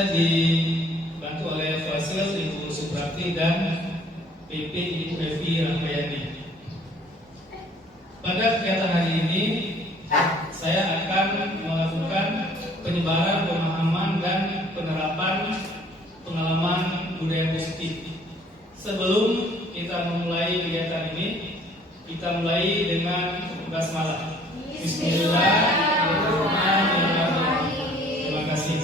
saya dibantu oleh Fasil Ibu Suprati dan PP Ibu Evi Rahmayani. Pada kegiatan hari ini saya akan melakukan penyebaran pemahaman dan penerapan pengalaman budaya positif. Sebelum kita memulai kegiatan ini, kita mulai dengan basmalah. Bismillahirrahmanirrahim. Terima kasih.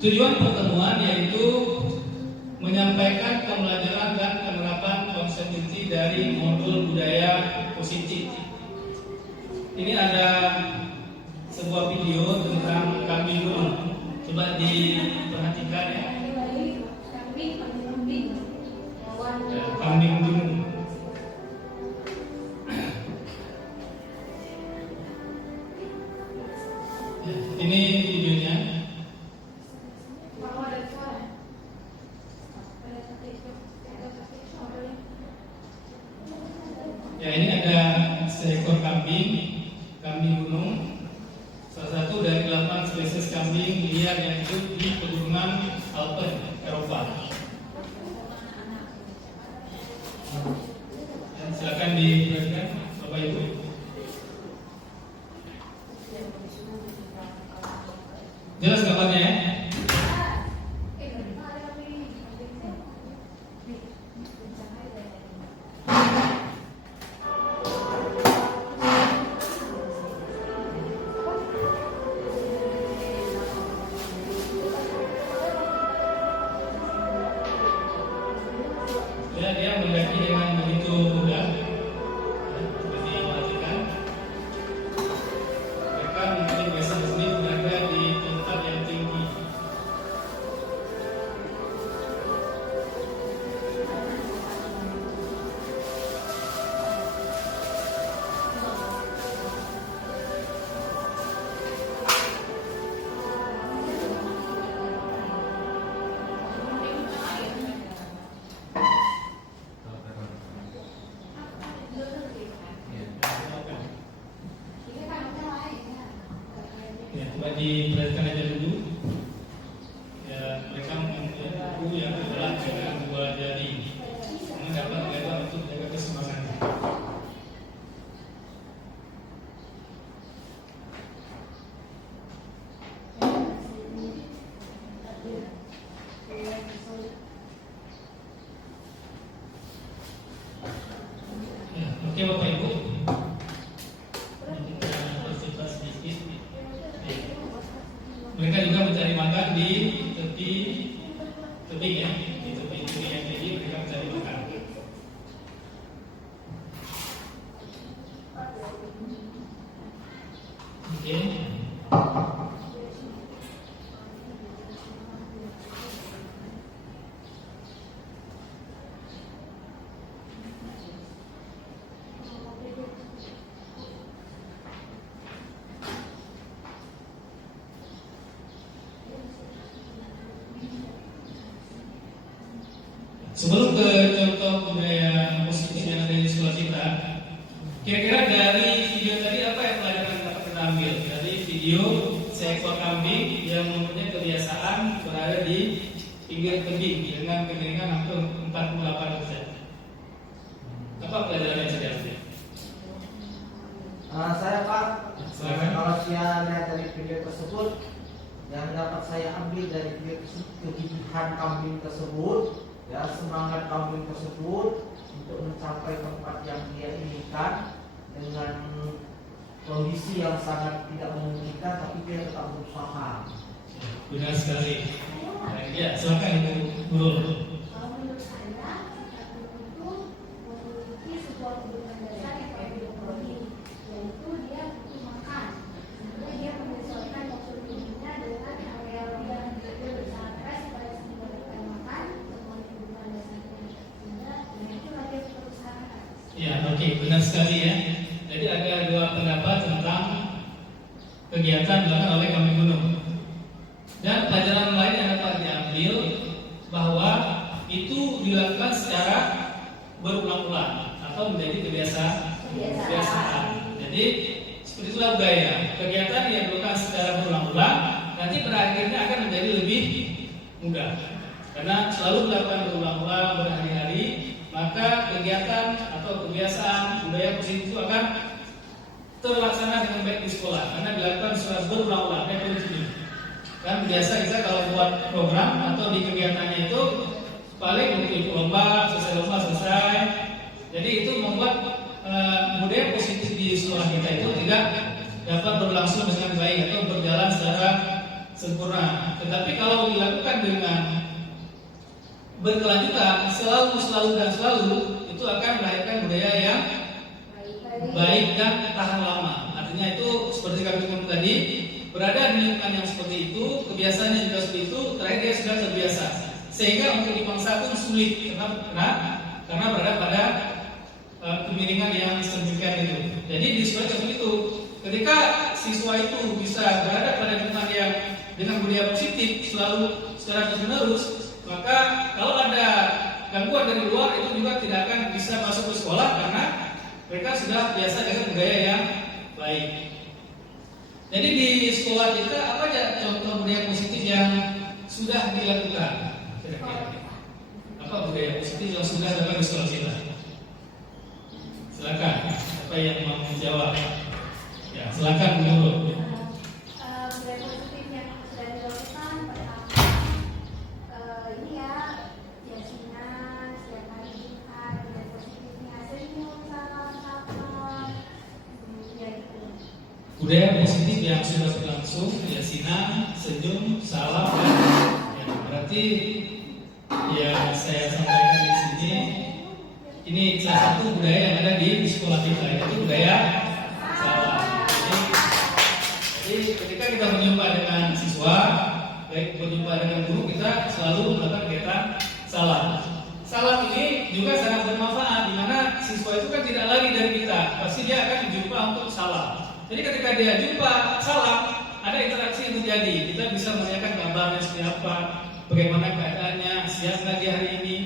Tujuan pertemuan yaitu menyampaikan pembelajaran dan penerapan konsep inti dari modul budaya positif. Ini ada sebuah video tentang kambing gunung. Coba diperhatikan ya. Kambing gunung. Ini videonya. Ya, ini ada seekor kambing gunung. Salah satu dari 8 spesies kambing liar yang hidup di pegunungan Alpen, Eropa. Dan silakan diperhatikan, Bapak Ibu. Jelas gambarnya ya? Ya, dia mendaki dengan begitu mudah. Seperti yang perhatikan. Mereka mungkin biasa di sini berada di tempat yang tinggi. Ya, coba diperhatikan aja dulu. Ya, mereka mempunyai buku yang terbelah dengan 2 jari. Ini dapat mereka untuk menjaga keseimbangan. Ya, oke Bapak Ibu. Mereka juga mencari makan di tepi tebing ya, di tepi tebing yang tinggi mereka mencari makan. Oke. Sebelum ke contoh budaya positif yang ada di sekolah kita, kira-kira dari video tadi apa yang pelajaran dapat kita ambil? Dari video seekor kambing yang mempunyai kebiasaan berada di pinggir tebing dengan kemiringan hampir 48%. Apa pelajaran yang bisa diambil? Saya Pak, kalau saya lihat dari video tersebut, yang dapat saya ambil dari video tersebut, kegigihan kambing tersebut, ya, semangat kambing tersebut untuk mencapai tempat yang dia inginkan dengan kondisi yang sangat tidak memungkinkan, tapi dia tetap berusaha. Benar sekali. Ya, silakan Ibu Nurul. Kalau menurut saya, ikan gunung itu memiliki sebuah kebutuhan dasar yang kayak biologi, yaitu dia butuh makan. Kemudian dia menyesuaikan postur tubuhnya dengan area yang dia berusaha keras supaya mendapatkan makan, semuanya kebutuhan dasarnya. Sehingga dengan itulah dia berusaha keras. Ya, oke, benar sekali ya. Jadi ada 2 pendapat tentang kegiatan dilakukan oleh kambing gunung. Dan pelajaran lain yang dapat diambil bahwa itu dilakukan secara berulang-ulang atau menjadi kebiasaan. Jadi Seperti itulah budaya. Kegiatan yang dilakukan secara berulang-ulang nanti pada akhirnya akan menjadi lebih mudah. Karena selalu dilakukan berulang-ulang berhari-hari, maka kegiatan atau kebiasaan budaya positif itu akan terlaksana dengan baik di sekolah karena dilakukan secara berulang-ulang dan continue. Kan biasa kita kalau buat program atau di kegiatannya itu paling ikut lomba, selesai. Jadi itu membuat budaya positif di sekolah kita itu tidak dapat berlangsung dengan baik atau berjalan secara sempurna. Tetapi kalau dilakukan dengan berkelanjutan selalu itu akan melahirkan budaya yang baik dan tahan lama. Artinya itu seperti kami bilang tadi, berada di lingkungan yang seperti itu, kebiasaannya juga seperti itu, terakhir dia sudah terbiasa. Sehingga untuk dipaksa pun sulit karena berada pada kemiringan yang sedemikian itu. Jadi di sekolah seperti itu, ketika siswa itu bisa berada pada lingkungan yang dengan budaya positif selalu secara terus-menerus, maka kalau ada gangguan dari luar itu juga tidak akan bisa masuk ke sekolah karena mereka sudah biasa dengan budaya yang baik. Jadi di sekolah kita apa aja contoh budaya positif yang sudah dilakukan? Kira-kira apa budaya positif yang sudah dilakukan di sekolah kita? Silakan, apa yang mau menjawab? Ya, silakan menurut. Budaya positif yang sudah dilakukan pertama ini ya yasinan setiap hari Jumat, budaya positifnya senyum sama-sama ya itu. Budaya positif yang sudah berlangsung yasinan, senyum, salam ya, berarti yang saya sampaikan di sini ini salah satu budaya yang ada di sekolah kita, yaitu budaya salam. Jadi ketika kita berjumpa dengan siswa, baik berjumpa dengan guru, kita selalu melakukan kegiatan salam. Salam ini juga sangat bermanfaat, di mana siswa itu kan tidak lari dari kita, pasti dia akan jumpa untuk salam. Jadi ketika dia jumpa salam, ada interaksi yang terjadi. Kita bisa menanyakan kabarnya seperti apa, bagaimana keadaannya, siap nggak di hari ini,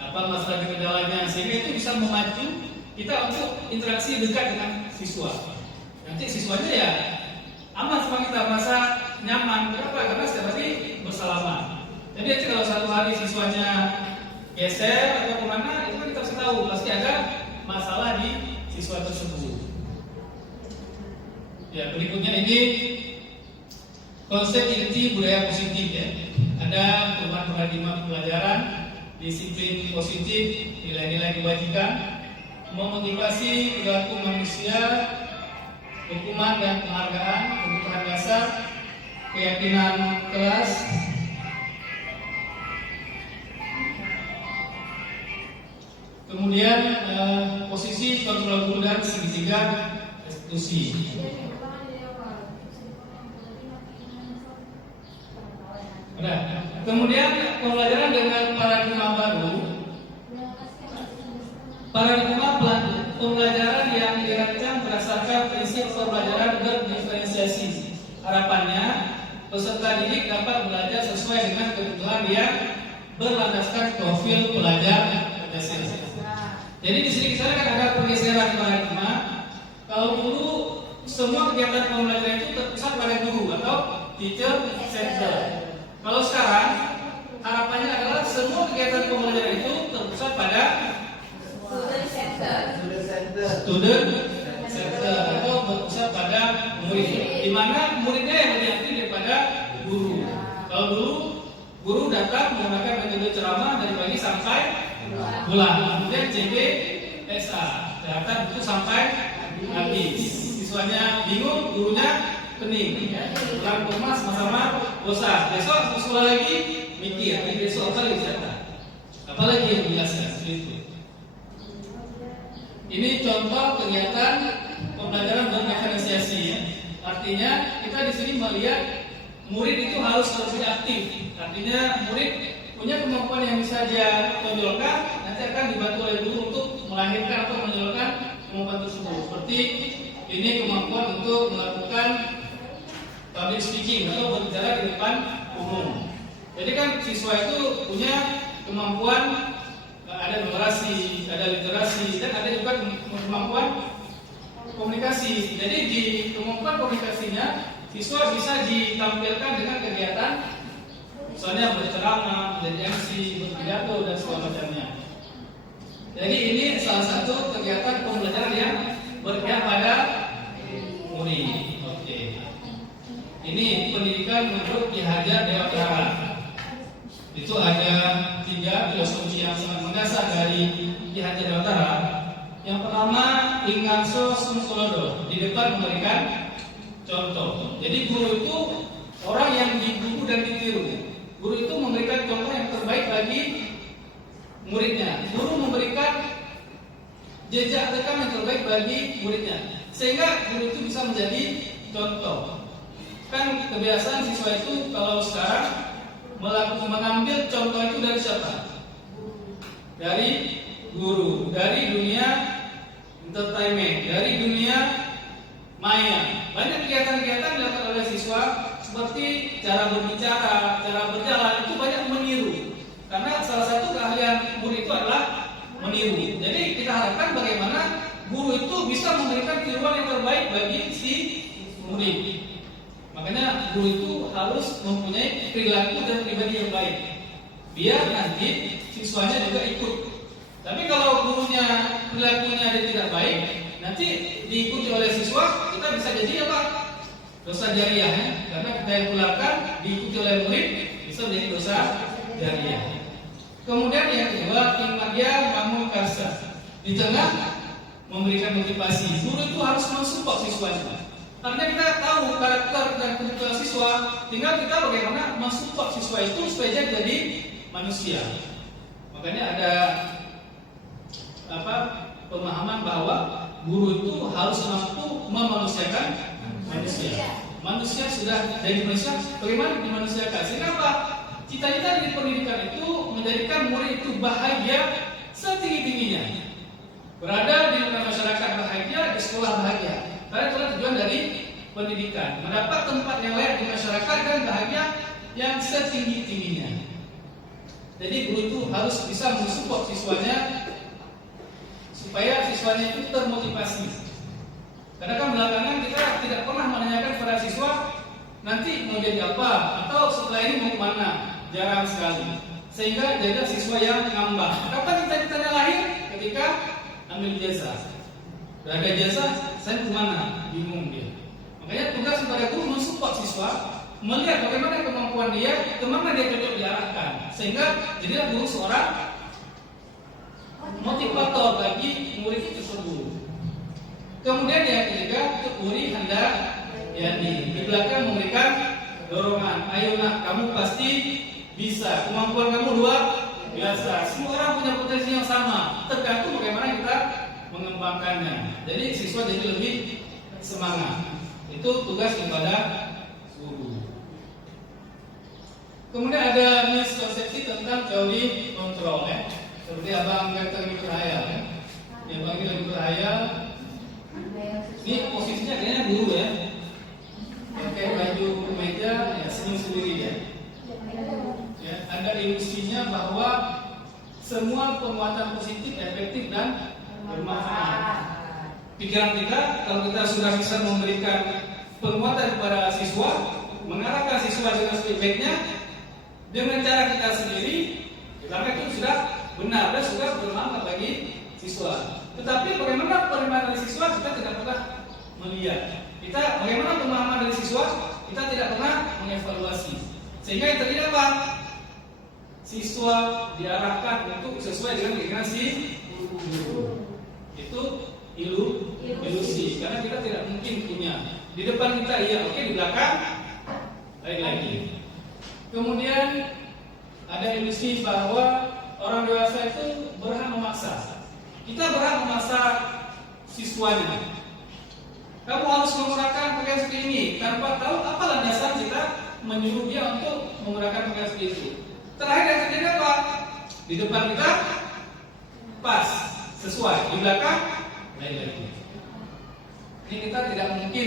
apa masalah kendalanya, sehingga itu bisa memacu kita untuk interaksi dekat dengan siswa. Nanti siswanya ya aman sama kita, merasa nyaman. Kenapa? Karena setiap hari bersalaman. Jadi nanti kalau satu hari siswanya geser atau kemana, itu kan kita bisa tahu pasti ada masalah di siswa tersebut. Ya, berikutnya ini konsep inti budaya positif ya. Ada perubahan paradigma pembelajaran, disiplin positif, nilai-nilai kebajikan, memotivasi perilaku manusia, hukuman dan penghargaan, kebutuhan dasar, keyakinan kelas, kemudian posisi kontrol guru dan segitiga restitusi. Kemudian pembelajaran dengan paradigma baru, paradigma pembelajaran yang dirancang berdasarkan prinsip pembelajaran berdiferensiasi. Harapannya peserta didik dapat belajar sesuai dengan kebutuhan yang berlandaskan profil pelajar Pancasila. Jadi di sini kita kan ada pergeseran paradigma. Kalau dulu semua kegiatan pembelajaran itu terpusat pada guru atau teacher center. Kalau sekarang harapannya adalah semua kegiatan pembelajaran itu terpusat pada student center atau berpusat pada murid, di mana muridnya yang lebih aktif daripada guru. Kalau dulu guru datang menggunakan metode ceramah dari pagi sampai pulang, kemudian CBSA datang itu sampai habis. Siswanya bingung, gurunya pening, pulang ke rumah sama-sama bosan. Besok mau sekolah lagi mikir, ini besok apa lagi cerita, apalagi yang dijelaskan seperti itu. Ini contoh kegiatan pembelajaran berdiferensiasi ya. Artinya kita di sini melihat murid itu harus lebih aktif. Artinya murid punya kemampuan yang bisa dia tonjolkan, nanti akan dibantu oleh guru untuk melahirkan atau menonjolkan kemampuan tersebut. Seperti ini kemampuan untuk melakukan public speaking atau berbicara di depan umum. Jadi kan siswa itu punya kemampuan, ada numerasi, ada literasi, dan ada juga kemampuan komunikasi. Jadi di kemampuan komunikasinya siswa bisa ditampilkan dengan kegiatan misalnya berceramah, MC, berpidato dan segala macamnya. Jadi ini salah satu kegiatan pembelajaran yang berpihak pada murid. Oke. Ini pendidikan menurut Ki Hajar Dewantara. Itu ada 3 filosofi yang sangat mendasar dari Ki Hajar Dewantara. Yang pertama, ingangso sumsulodo, di depan memberikan contoh. Jadi guru itu orang yang digugu dan ditiru. Guru itu memberikan contoh yang terbaik bagi muridnya. Guru memberikan jejak rekam yang terbaik bagi muridnya, sehingga guru itu bisa menjadi contoh. Kan kebiasaan siswa itu kalau sekarang mengambil contoh itu dari siapa? Dari guru, dari dunia entertainment, dari dunia maya. Banyak kegiatan-kegiatan dilakukan oleh siswa seperti cara berbicara, cara berjalan itu banyak meniru. Karena salah satu keahlian murid itu adalah meniru. Jadi kita harapkan bagaimana guru itu bisa memberikan tiruan yang terbaik bagi si murid. Makanya guru itu harus mempunyai perilaku dan pribadi yang baik, biar nanti siswanya juga ikut. Tapi kalau gurunya perilakunya dia tidak baik, nanti diikuti oleh siswa, kita bisa jadi apa? Dosa jariah, ya? Karena kita yang tularkan diikuti oleh murid bisa menjadi dosa jariah. Kemudian yang kedua, Imadya Mamu Karsa. Di tengah memberikan motivasi, guru itu harus mensupport siswanya. Karena kita tahu karakter dan kebutuhan siswa, tinggal kita bagaimana mensupport siswa itu supaya dia jadi manusia. Makanya ada pemahaman bahwa guru itu harus mampu memanusiakan manusia. Manusia sudah jadi manusia, bagaimana dimanusiakan? Sehingga apa? Cita-cita dari pendidikan itu menjadikan murid itu bahagia setinggi-tingginya. Berada di tengah masyarakat bahagia, di sekolah bahagia. Karena itulah tujuan dari pendidikan, mendapat tempat yang layak di masyarakat dan bahagia yang setinggi-tingginya. Jadi guru itu harus bisa mensupport siswanya supaya siswanya itu termotivasi. Karena kan belakangan kita tidak pernah menanyakan kepada siswa nanti mau jadi apa atau setelah ini mau kemana, jarang sekali. Sehingga jadi siswa yang ngambang. Kapan cita-citanya lahir? Ketika ambil jasa. Udah ada jasa, saya kemana? Bingung dia. Makanya tugas kepada guru mensupport siswa, melihat bagaimana kemampuan dia, kemana dia cocok diarahkan, sehingga jadilah guru seorang motivator bagi murid tersebut. Kemudian yang ketiga, Uri hendak yani di belakang memberikan dorongan. Ayo nak, kamu pasti bisa. Kemampuan kamu luar biasa. Semua orang punya potensi yang sama. Tergantung bagaimana kita mengembangkannya. Jadi siswa jadi lebih semangat. Itu tugas kepada guru. Kemudian ada miskonsepsi tentang teori kontrol, ya. Seperti abang kata lebih berhayal, ya. Yang bagi lebih berhayal. Ini posisinya kayaknya guru, ya. Pakai baju meja, ya senyum sendiri, ya. Ya, ada ilusinya bahwa semua penguatan positif efektif dan bermanfaat. Pikiran kita, kalau kita sudah bisa memberikan penguatan kepada siswa, mengarahkan siswa dengan sebaik-baiknya dengan cara kita sendiri, karena itu sudah benar dan sudah bermanfaat bagi siswa. Tetapi bagaimana penerimaan dari siswa kita tidak pernah melihat. Kita bagaimana pemahaman dari siswa kita tidak pernah mengevaluasi. Sehingga yang terjadi apa? Siswa diarahkan untuk sesuai dengan keinginan si guru. Itu ilusi, karena kita tidak mungkin punya. Di depan kita iya, oke, di belakang baik lagi. Kemudian ada ilusi bahwa orang dewasa itu berhak memaksa. Kita berhak memaksa siswanya. Kamu harus menggunakan pakaian seperti ini tanpa tahu apa landasan kita menyuruh dia untuk menggunakan pakaian seperti itu. Terakhir yang terjadi apa? Di depan kita pas, sesuai. Di belakang lain lagi. Ini kita tidak mungkin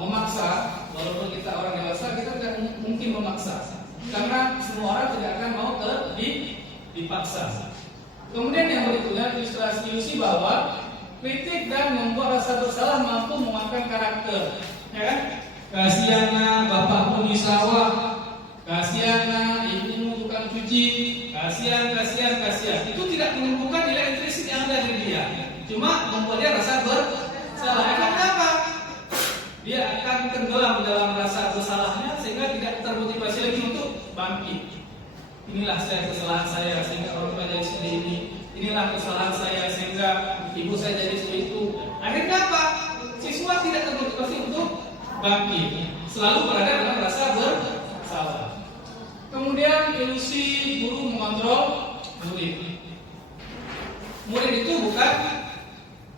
memaksa. Walaupun kita orang dewasa, kita tidak mungkin memaksa. Karena semua orang tidak akan mau dipaksa. Kemudian yang berikutnya ilustrasi bahwa Kritik dan membuat rasa bersalah mampu menguatkan karakter, ya kan? Kasihanlah bapakmu di sawah, kasihanlah ibumu tukang cuci, kasihan. Itu tidak menumbuhkan nilai intrinsik yang ada di dia, cuma membuat dia rasa bersalah. Kenapa? Dia akan tenggelam dalam rasa bersalahnya sehingga tidak termotivasi lagi untuk bangkit. Inilah kesalahan saya sehingga orang tua jadi seperti ini. Inilah kesalahan saya sehingga ibu saya jadi seperti itu. Akhirnya apa? Siswa tidak termotivasi untuk bangkit, selalu berada dalam rasa bersalah. Kemudian ilusi guru mengontrol murid. Murid itu bukan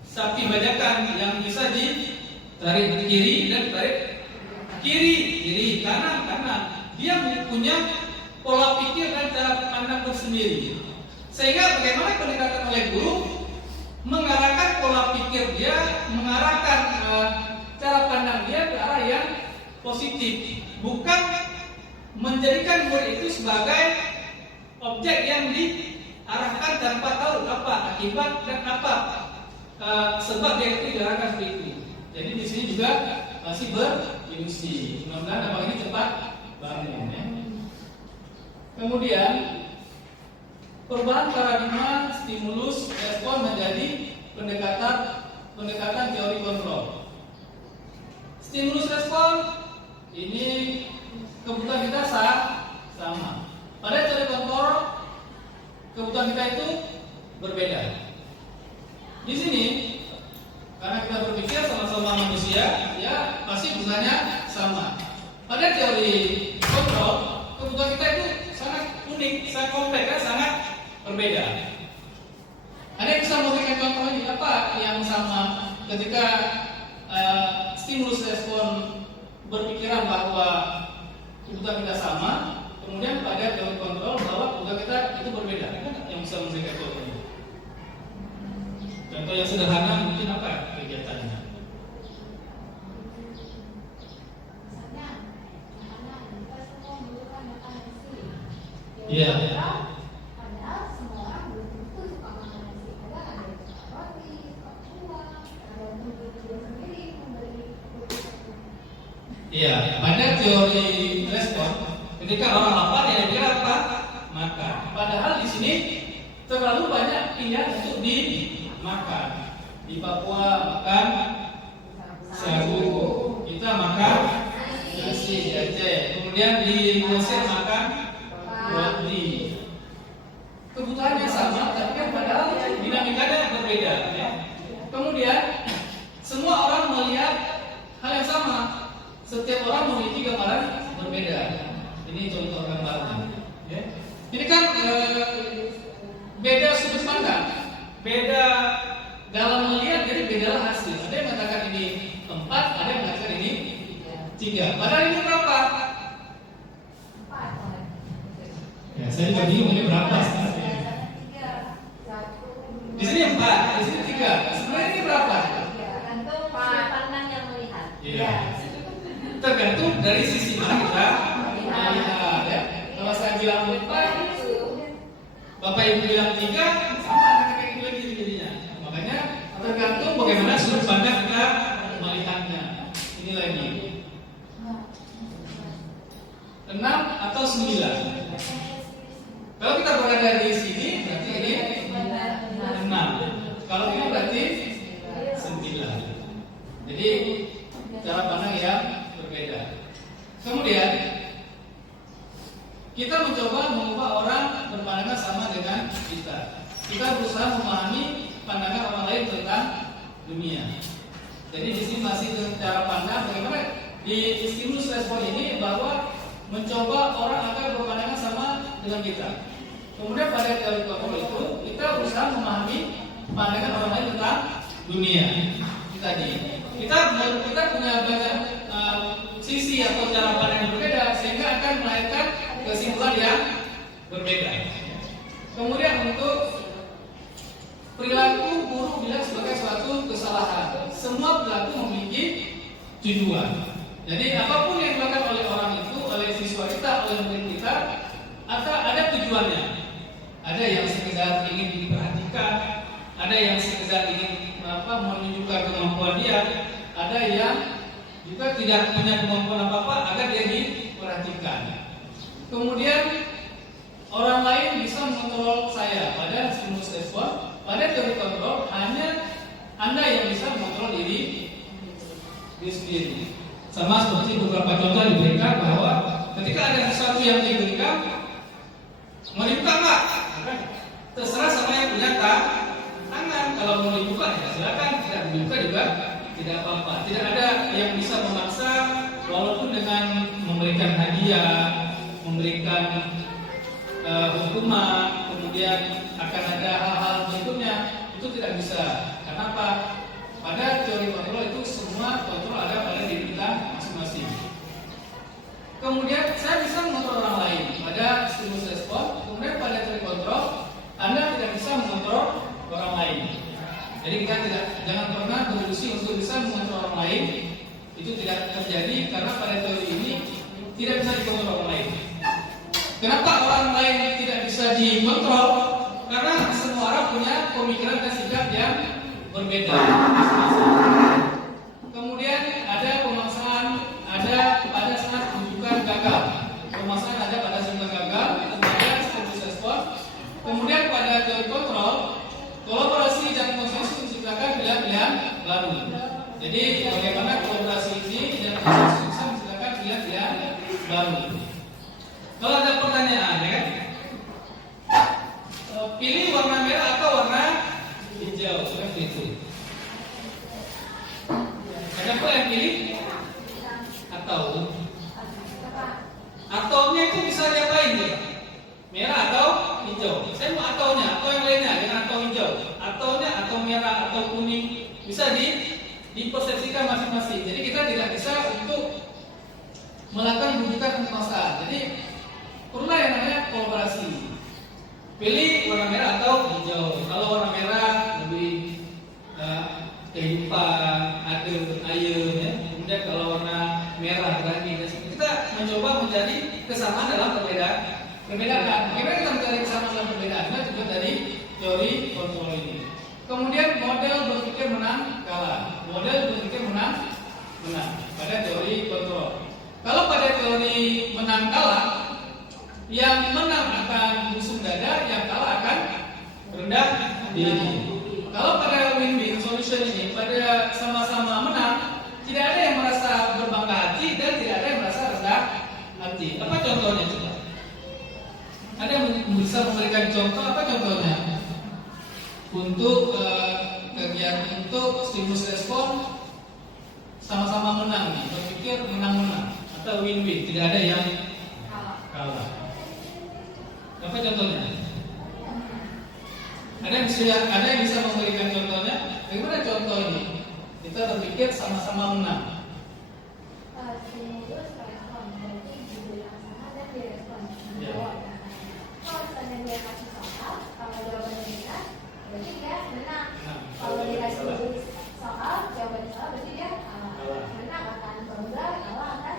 sapi bajakan yang bisa ditarik kiri dan tarik kiri, kanan. Dia punya pola pikir dan cara pandang tersendiri. Sehingga bagaimana pendekatan oleh guru mengarahkan pola pikir dia, mengarahkan cara pandang dia ke arah yang positif, bukan menjadikan murid itu sebagai objek yang diarahkan tanpa tahu apa akibat dan apa sebab dia itu diarahkan seperti itu. Jadi di sini juga masih berilusi. Mudah-mudahan abang ini cepat bangun ya. Kemudian perubahan paradigma stimulus respon menjadi pendekatan teori kontrol. Stimulus respon ini kebutuhan kita sama. Pada teori kontrol kebutuhan kita itu berbeda. Di sini karena kita berpikir sama-sama manusia, ya pasti kebutuhannya sama. Pada teori kontrol kebutuhan kita itu sangat unik, sangat kompleks, dan sangat berbeda. Ada yang bisa memberikan contoh ini apa yang sama ketika stimulus respon berpikiran bahwa kebutuhan kita sama, kemudian pada teori kontrol bahwa kebutuhan kita itu berbeda. Yang bisa memberikan contohnya? Contoh yang sederhana mungkin apa kegiatannya? Iya. Padahal semua orang belum tentu suka makan nasi. Ada yang suka roti, suka buah, ada yang mungkin dia sendiri membeli. Iya, pada teori respon, ketika orang lapar ya dia apa? Makan. Padahal di sini terlalu banyak pilihan untuk dimakan. Di Papua makan sagu, kita makan nasi Aceh. Kemudian di Mesir makan roti. Kebutuhannya sama, tapi kan padahal dinamikanya berbeda. Ya. Kemudian semua orang melihat hal yang sama. Setiap orang memiliki gambaran berbeda. Ini contoh gambarnya. Ya. Ini kan beda sudut pandang, beda dalam melihat, jadi bedalah hasil. Ada yang mengatakan ini 4, ada yang mengatakan ini 3. Padahal ini berapa? Ya, saya juga bingung ini berapa. Di sini 4, di sini 3. Sebenarnya ini berapa? Tergantung pandang yang melihat. Iya. Tergantung dari sisi mana kita melihat. Ya. Kalau saya bilang 4, Bapak Ibu bilang 3, sama kayak gitu lagi jadinya. Makanya tergantung bagaimana sudut pandang kita melihatnya. Ini lagi 6 atau 9. Kalau kita berada di sini berarti ini 6. Kalau ini berarti 9. Jadi cara pandang yang berbeda. Kemudian kita mencoba mengubah orang berpandangan sama dengan kita. Kita berusaha memahami pandangan orang lain tentang dunia. Jadi di sini masih cara pandang bagaimana di stimulus respon ini bahwa mencoba orang akan berpandangan sama dengan kita. Kemudian pada teori kontrol itu kita berusaha memahami pandangan orang lain tentang dunia. Kita punya banyak sisi atau cara pandang yang berbeda sehingga akan melahirkan kesimpulan yang berbeda. Kemudian untuk perilaku guru bilang sebagai suatu kesalahan. Semua perilaku memiliki tujuan. Jadi apapun yang dilakukan oleh orang itu, oleh siswa kita, oleh murid kita, ada tujuannya. Ada yang sekedar ingin diperhatikan, ada yang sekedar ingin menunjukkan kemampuan dia, ada yang juga tidak punya kemampuan apa-apa agar dia diperhatikan. Kemudian orang lain bisa mengontrol saya pada stimulus respon. Pada teori kontrol hanya Anda yang bisa mengontrol diri sendiri. Sama seperti beberapa contoh diberikan bahwa ketika ada sesuatu yang digenggam, mau dibuka nggak? Terserah sama yang punya tangan. Kalau mau dibuka ya silakan, tidak dibuka juga tidak apa-apa. Tidak ada yang bisa memaksa, walaupun dengan memberikan hadiah, memberikan hukuman, kemudian akan ada hal-hal berikutnya, itu tidak bisa. Kenapa? Pada teori kontrol itu semua kontrol ada pada diri kita masing-masing. Kemudian saya bisa mengontrol orang lain pada stimulus respon. Kemudian pada teori kontrol Anda tidak bisa mengontrol orang lain. Jadi kita jangan pernah berilusi untuk bisa mengontrol orang lain. Itu tidak terjadi karena pada teori ini tidak bisa dikontrol orang lain. Kenapa orang lain tidak bisa dikontrol? Karena semua orang punya pemikiran dan sikap yang berbeda. Kemudian ada pemaksaan, ada pada saat tunjukkan gagal. Pemaksaan ada pada saat gagal, kemudian stimulus respon. Kemudian pada teori kontrol, kolaborasi dan konsensus menciptakan pilihan-pilihan baru. Jadi bagaimana kolaborasi ini dan konsensus bisa menciptakan pilihan-pilihan baru. Kalau ada pertanyaan, ya kan? Pilih warna merah atau warna hijau, seperti itu. Ada apa yang pilih? Ataunya itu bisa diapain ya? Merah atau hijau? Saya mau ataunya, atau yang lainnya, dengan atau hijau. Ataunya, atau merah, atau kuning, bisa dipersepsikan masing-masing. Jadi kita tidak bisa untuk melakukan rujukan kekuasaan. Jadi perlulah yang namanya kolaborasi. Pilih warna merah atau hijau. Kalau warna merah lebih kehidupan, adem, ayem, ya. Kemudian kalau warna merah berani. Kita mencoba mencari kesamaan dalam perbedaan. Bagaimana kita mencari kesamaan dalam perbedaan? Kita juga dari teori kontrol ini. Kemudian model berpikir menang kalah. Model berpikir menang pada teori kontrol. Kalau pada teori menang kalah, yang menang akan busung dada, yang kalah akan rendah diri. Kalau pada win-win solution ini, pada sama-sama menang, tidak ada yang merasa berbangga hati dan tidak ada yang merasa rendah hati. Apa contohnya coba? Ada yang bisa memberikan contoh? Apa contohnya? Untuk kegiatan untuk stimulus respon sama-sama menang, berpikir menang-menang atau win-win, tidak ada yang kalah. Apa contohnya? Ada yang bisa memberikan contohnya? Bagaimana contoh ini? Kita berpikir sama-sama menang. Stimulus respon, berarti dibilang sana dan direspon. Kalau misalnya dia kasih soal, kalau jawabannya benar, berarti dia menang. Kalau dia kasih soal, jawabannya salah, berarti dia menang akan bangga, kalah akan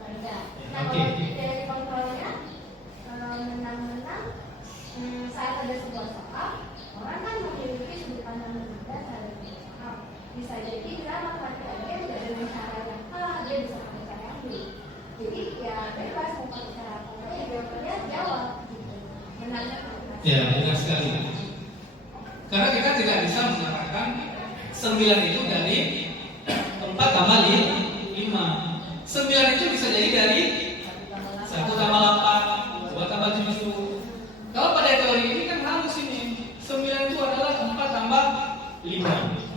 bangga. Nah, kalau dari kontrolnya menang-menang, saat ada sebuah soal, orang kan memiliki sudut pandang berbeda terhadap soal. Bisa jadi dalam matematika tidak dengan cara yang A, dia bisa pakai cara yang B. Jadi ya bebas mau pakai cara apa, ya jawabannya jawab. Gitu. Menangnya Ya, benar sekali. Karena kita tidak bisa mengatakan 9 itu dari 4 tambah 5. 9 itu bisa jadi dari 1 tambah 8, 2 tambah 7. Kalau pada teori ini kan halus ini. 9 itu adalah 4 tambah 5.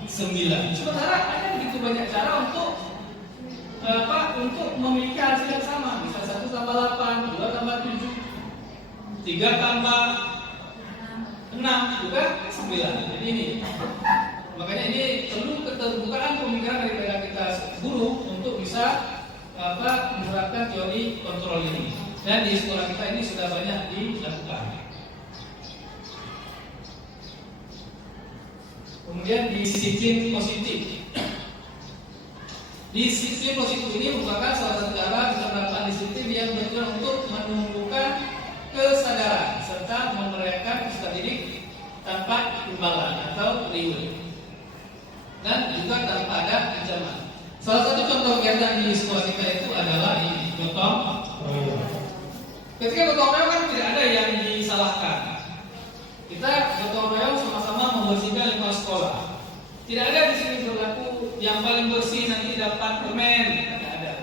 9. Sementara ada begitu banyak cara untuk untuk memiliki hasil yang sama. Bisa 1 tambah 8, 2 tambah 7, 3 tambah 6 juga 9. Jadi ini. Makanya ini perlu keterbukaan pemikiran daripada kita guru untuk bisa menerapkan teori kontrol ini. Dan di sekolah kita ini sudah banyak dilakukan. Kemudian disiplin positif. Disiplin positif ini merupakan salah satu cara penerapan disiplin yang bertujuan untuk menumbuhkan kesadaran serta memeriahkan peserta didik tanpa imbalan atau reward. dan juga tanpa ada ancaman. Salah satu contoh kegiatan di sekolah kita itu adalah ini, gotong royong. Ketika gotong royong kan tidak ada yang disalahkan. Kita gotong royong sama-sama membersihkan lingkungan sekolah. Tidak ada di sini berlaku yang paling bersih nanti dapat permen, tidak ada.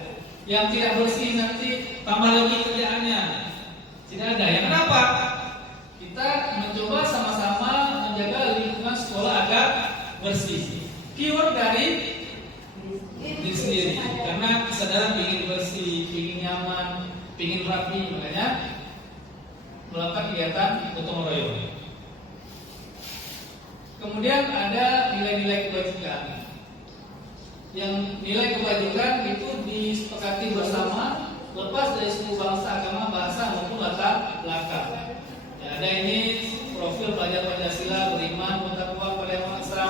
Yang tidak bersih nanti tambah lagi kerjaannya, tidak ada. Yang kenapa? Kita mencoba sama-sama menjaga lingkungan sekolah agar bersih. Keyword dari diri sendiri, karena kesadaran ingin bersih, ingin nyaman, ingin rapi, makanya melakukan kegiatan gotong royong. Kemudian ada nilai-nilai kebajikan. Yang nilai kebajikan itu disepakati bersama, lepas dari suku bangsa, agama, bahasa maupun latar belakang. Ya, ada ini profil pelajar Pancasila, beriman, bertakwa pada Yang Maha Esa,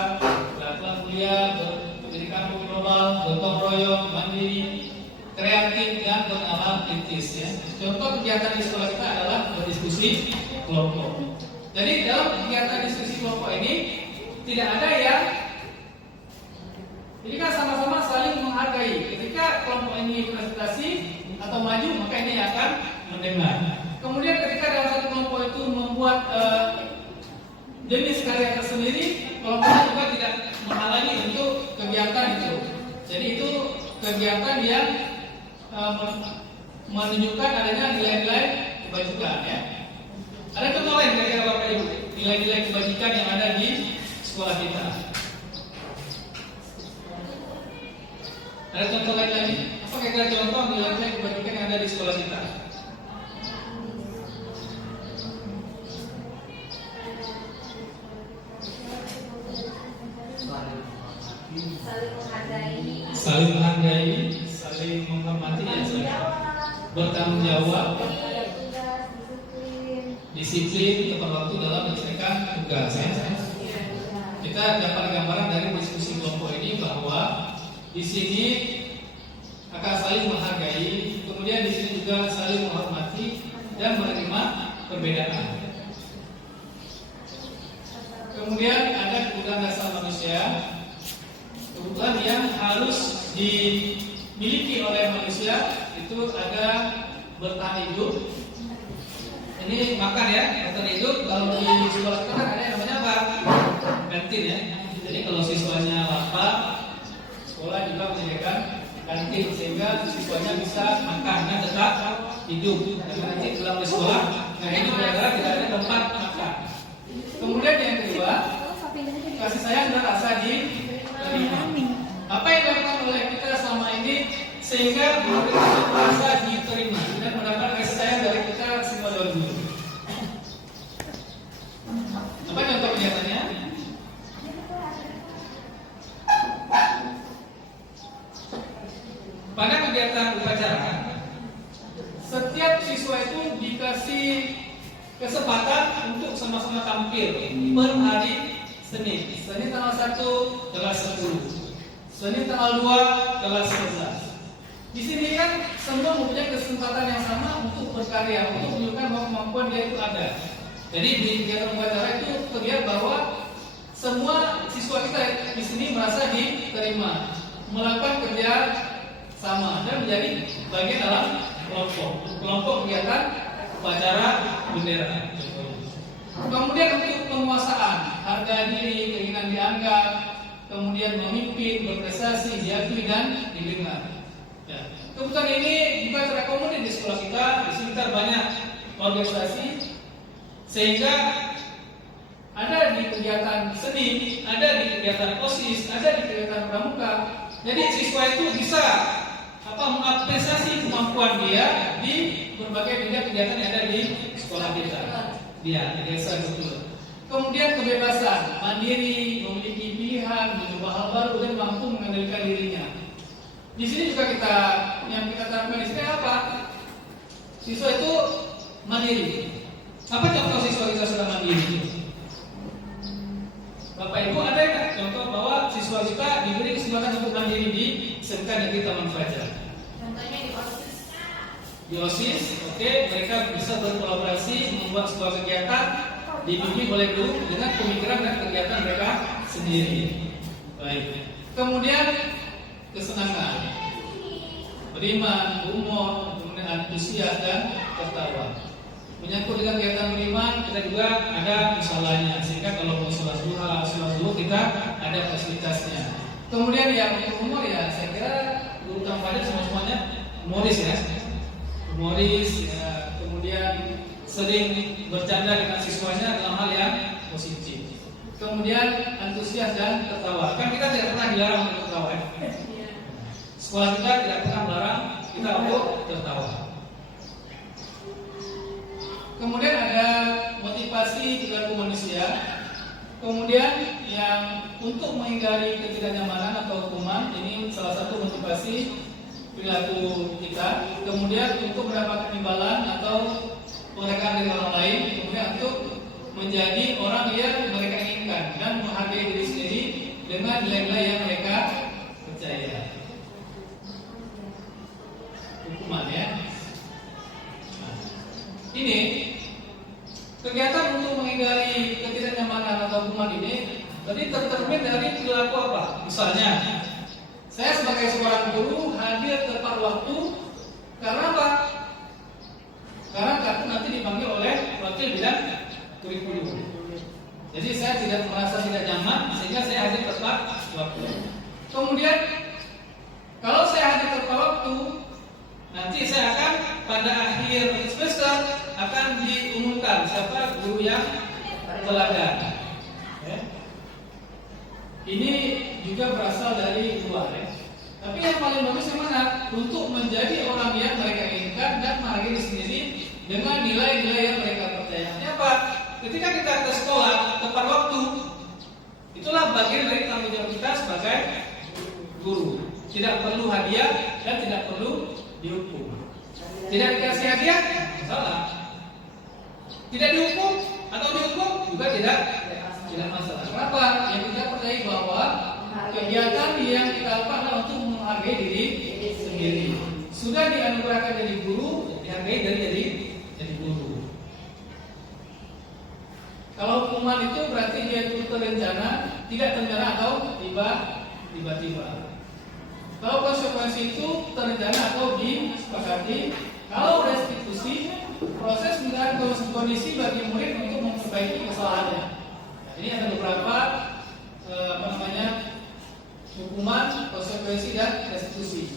berakhlak mulia, berpendidikan global, gotong royong, mandiri, kreatif, dan bernalar kritis. Ya. Contoh kegiatan di sekolah kita adalah berdiskusi kelompok. Jadi dalam kegiatan diskusi kelompok ini tidak ada yang jadi kan sama-sama saling menghargai. Ketika kelompok ini presentasi atau maju, maka ini akan mendengar. Kemudian ketika dalam satu kelompok itu membuat jenis karya tersendiri, kelompoknya juga tidak menghalangi untuk kegiatan itu. Jadi itu kegiatan yang menunjukkan adanya nilai-nilai kebajikan. Ya. Ada contoh lain kira-kira Bapak Ibu, nilai-nilai kebajikan yang ada di sekolah kita. Ada contoh lain lagi? Apa kira-kira contoh nilai-nilai kebajikan yang ada di sekolah kita? Saling menghargai, saling menghormati, ya, bertanggung jawab, disiplin, tepat waktu dalam menyelesaikan tugas. Ya. Kita dapat gambaran dari diskusi kelompok ini bahwa di sini akan saling menghargai, kemudian di sini juga saling menghormati dan menerima perbedaan. Kemudian ada kebutuhan dasar manusia, kebutuhan yang harus dimiliki oleh manusia itu ada bertahan hidup. Ini makan ya, bertahan hidup. Kalau di sekolah kita kan ada yang namanya apa? Kantin ya. Jadi kalau siswanya lapar, sekolah juga menyediakan kantin sehingga siswanya bisa makan dan tetap hidup. Karena nanti pulang ke sekolah, nah ini gara-gara tidak ada tempat makan. Kemudian yang kedua, kasih sayang dan rasa diterima. Apa yang dilakukan oleh kita selama ini sehingga murid itu merasa diterima dan mendapat kasih sayang dari kita semua guru. Apa contoh kegiatannya? Pada kegiatan upacara, setiap siswa itu dikasih kesempatan untuk sama-sama tampil per hari Senin. Senin tanggal 1 kelas 10. Senin tanggal 2 kelas 11. Di sini kan semua mempunyai kesempatan yang sama untuk berkarya, untuk menunjukkan bahwa kemampuan dia itu ada. Jadi di kegiatan upacara itu terlihat bahwa semua siswa kita di sini merasa diterima, melakukan kerja sama dan menjadi bagian dalam kelompok kegiatan upacara bendera. Kemudian untuk penguasaan, harga diri, keinginan dianggap, kemudian memimpin, berprestasi, diakui dan didengar. Ya. Kebutuhan ini juga terakomodir di sekolah kita. Di sini kita banyak organisasi, sehingga ada di kegiatan seni, ada di kegiatan OSIS, ada di kegiatan pramuka. Jadi siswa itu bisa mengapresiasi kemampuan dia di berbagai bidang kegiatan yang ada di sekolah kita. Dia biasa betul. Kemudian kebebasan, mandiri, memiliki pilihan, mencoba hal baru dan mampu mengendalikan dirinya. Di sini juga yang kita terapkan di sini apa? Siswa itu mandiri. Apa contoh siswa kita sudah mandiri? Bapak Ibu ada nggak contoh bahwa siswa kita diberi kesempatan untuk mandiri di SMK Negeri Taman Fajar? Contohnya di OSIS. Di OSIS, oke, mereka bisa berkolaborasi membuat sebuah kegiatan dibimbing oleh guru dengan pemikiran dan kegiatan mereka sendiri. Baik. kesenangan, beriman, humor, kemudian antusias dan tertawa. Menyangkut dengan kegiatan beriman, kita juga ada musolanya, sehingga kalau mau sholat duha kita ada fasilitasnya. Kemudian yang untuk humor ya, saya kira guru Fajar semuanya humoris ya, kemudian sering bercanda dengan siswanya dalam hal yang positif. Kemudian antusias dan tertawa. Kan kita tidak pernah dilarang untuk tertawa ya. Sekolah kita tidak pernah melarang kita untuk tertawa. Kemudian ada motivasi perilaku manusia. Kemudian yang untuk menghindari ketidaknyamanan atau hukuman, ini salah satu motivasi perilaku kita. Kemudian untuk mendapatkan imbalan atau penghargaan dari orang lain. Kemudian untuk menjadi orang yang mereka inginkan dan menghargai diri sendiri dengan nilai-nilai yang mereka percaya. Hukuman ya. Nah, ini kegiatan untuk menghindari ketidaknyamanan atau hukuman ini tadi tercermin dari perilaku apa? Misalnya, saya sebagai seorang guru hadir tepat waktu karena apa? Karena aku nanti dipanggil oleh wakil bidang kurikulum. Jadi saya tidak merasa tidak nyaman sehingga saya hadir tepat waktu. Kemudian kalau saya hadir tepat waktu, nanti saya akan pada akhir semester akan diumumkan siapa guru yang teladan. Ya. Ini juga berasal dari luar ya. Tapi yang paling bagus yang mana? Untuk menjadi orang yang mereka inginkan dan menghargai diri sendiri dengan nilai-nilai yang mereka percaya. Apa? Ketika kita ke sekolah tepat waktu, itulah bagian dari tanggung jawab kita sebagai guru. Tidak perlu hadiah dan tidak perlu dihukum. Tidak dikasih hadiah, salah. Tidak dihukum atau dihukum juga tidak masalah. Kenapa? Yang kita percaya bahwa kegiatan yang kita lakukan adalah untuk menghargai diri sendiri. Sudah dianugerahkan jadi guru, dihargai dari jadi guru. Kalau hukuman itu berarti dia itu terencana, tidak terencana atau tiba-tiba. Kalau konsekuensi itu terencana atau disepakati. Kalau restitusi, proses mencari kondisi bagi murid untuk memperbaiki kesalahannya. Nah, ini ada beberapa hukuman, konsekuensi dan restitusi.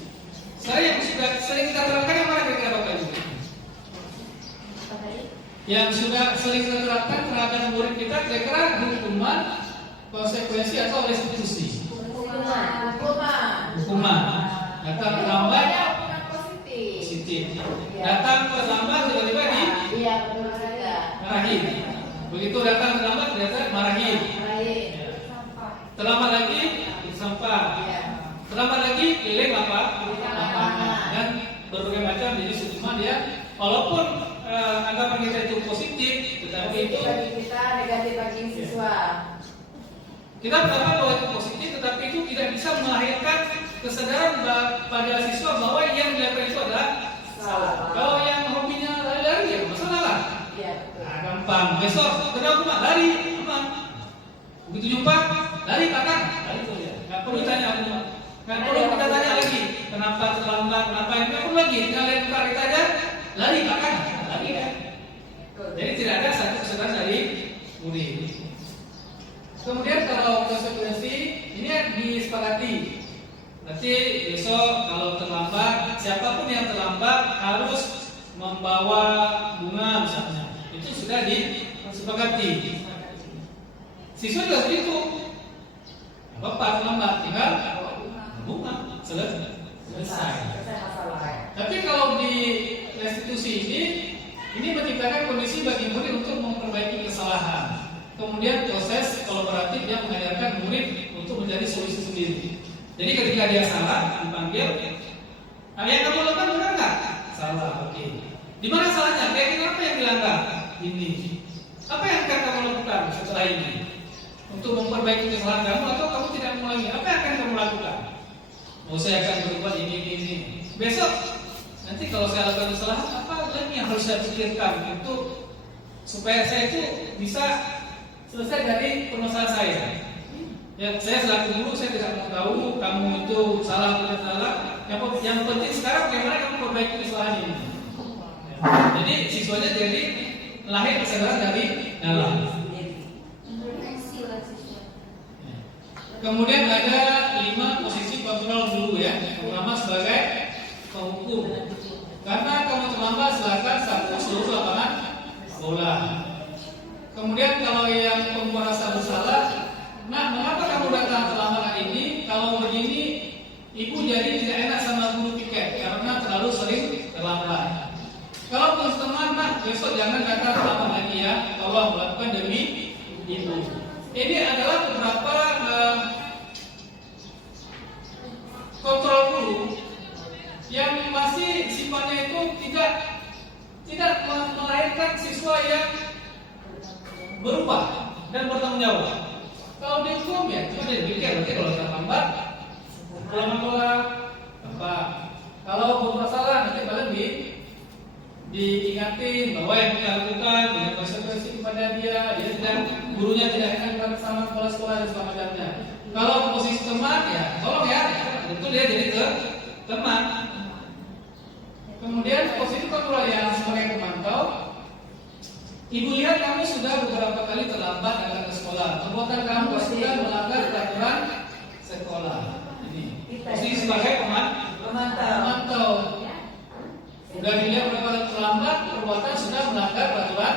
Sekarang yang sudah sering kita terapkan yang mana kira-kira Bapak Ibu? Yang sudah sering kita terapkan terhadap murid kita kira-kira hukuman, konsekuensi atau restitusi? Hukuman. Datang terlambat positif. Datang terlambat tiba-tiba marahin. Begitu datang terlambat ternyata marahin. Terlambat lagi sampah. Terlambat lagi keliling apa? Dan berbagai macam jenis hukuman dia walaupun anggapan kita itu positif, tetapi itu kita negatif bagi siswa. Kita beranggapan bahwa itu positif, tetapi itu tidak bisa melahirkan kesadaran pada siswa bahwa yang dilakukan itu adalah salah. Kalau yang hobinya lari-lari ya masalah lah. Nah, gampang. Besok kena hukuman lari, aman. Begitu jumpa lari takkan, lari itu ya. Nggak perlu tanya hukuman. Nggak perlu kita tanya lagi kenapa terlambat, kenapa ini nggak perlu lagi. Tinggal lempar kita aja, lari takkan, lari kan. Jadi tidak ada satu kesadaran dari murid. Kemudian kalau konsekuensi ini disepakati. Nanti besok kalau terlambat, siapapun yang terlambat harus membawa bunga misalnya. Itu sudah disepakati. Siswa juga begitu. Bapak terlambat, tinggal bunga selesai. Tapi kalau di restitusi ini menciptakan kondisi bagi murid untuk memperbaiki kesalahan. Kemudian proses kolaboratif yang mengajarkan murid untuk mencari solusi sendiri. Jadi ketika dia salah dipanggil, yang kamu lakukan benar nggak? Salah, oke. Di mana salahnya? Kayak apa yang dilanggar? Ini. Apa yang akan kamu lakukan setelah ini? Untuk memperbaiki kesalahan kamu atau kamu tidak mengulangi? Apa yang akan kamu lakukan? Oh, saya akan berbuat ini. Besok nanti kalau saya lakukan kesalahan, apa lagi yang harus saya pikirkan untuk supaya saya itu bisa selesai dari permasalahan saya. Ya, saya selaku guru saya tidak mau tahu kamu itu salah atau tidak salah. Yang penting sekarang bagaimana kamu perbaiki kesalahan ini. Ya. Jadi siswanya jadi lahir kesadaran dari dalam. Kemudian ada 5 posisi kontrol guru ya. Pertama sebagai penghukum. Karena kamu terlambat silakan sapu seluruh lapangan bola. Kemudian kalau yang merasa bersalah, nah mengapa kamu datang terlambat hari ini? Kalau begini, ibu jadi tidak enak sama guru piket karena terlalu sering terlambat. Kalau teman, nah besok jangan datang terlambat lagi ya. Tolong lakukan demi ibu. Ini adalah beberapa kontrol guru yang masih sifatnya itu tidak melahirkan siswa yang berubah dan bertanggung jawab. Kalau dihukum ya cuma dia pikir berarti kalau terlambat pulang apa? Kalau bermasalah nanti kalian diingatin bahwa yang kita lakukan dengan konsekuensi kepada dia tidak gurunya tidak akan sama sekolah-sekolah dan semacamnya. Kalau posisi teman ya tolong ya, itu dia jadi teman. Kemudian posisi kontrol yang sebagai pemantau. Ibu lihat kamu sudah beberapa kali terlambat datang ke sekolah. Perbuatan kamu sudah melanggar peraturan sekolah. Ini posisi sebagai pemantau. Sudah dilihat berapa kali terlambat, perbuatan sudah melanggar peraturan